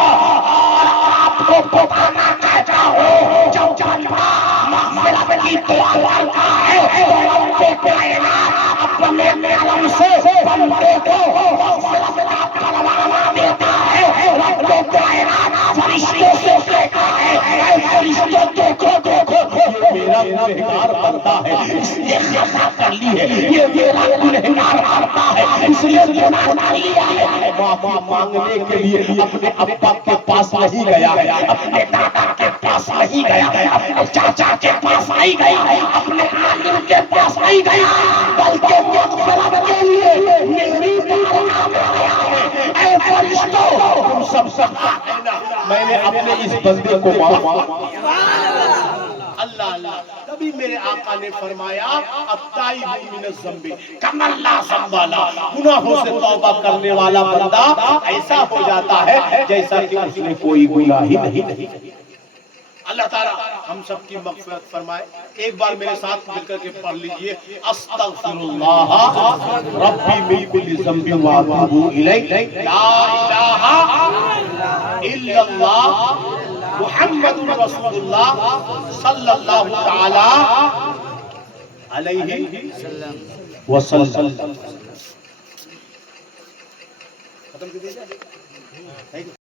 اور آپ کو بتانا چاہتا ہوں جب بندہ مغفرت کی دعا کرتا ہے تو رب کائنات اپنے کرم سے بندے کو مغفرت کا پروانہ دیتا ہے، رب کائنات فرشتوں سے کہتا ہے اے فرشتوں دیکھو یہ میرا گنہگار بندہ ہے، اس نے خطا کر لی ہے، یہ میرا گنہگار بندہ ہے، اس نے گناہ کر لیا ہے، معافی مانگنے کے لیے اپنے ابا کے پاس نہیں گیا، اپنے دادا کے پاس نہیں گیا، اپنے چاچا کے پاس نہیں گیا، اپنے عالم کے پاس نہیں گیا، بلکہ مغفرت کے لیے میری بارگاہ میں آیا ہے۔ اے فرشتوں، تم سب سے کہنا میں نے اپنے اس بندے کو معاف کیا۔ اللہ اللہ، تبھی میرے آقا نے فرمایا التائب من الذنب کمن لا ذنب لہ، گناہوں سے توبہ کرنے والا بندہ ایسا ہو جاتا ہے جیسا کہ اس نے کوئی گناہ ہی نہیں۔ اللہ تعالیٰ ہم سب کی مغفرت فرمائے۔ ایک بار میرے ساتھ مل کر کے پڑھ لیجئے استغفر اللہ ربی من کل ذنب واتوب الیہ، لا الہ الا اللہ محمد رسول اللہ صلی اللہ تعالی علیہ وسلم۔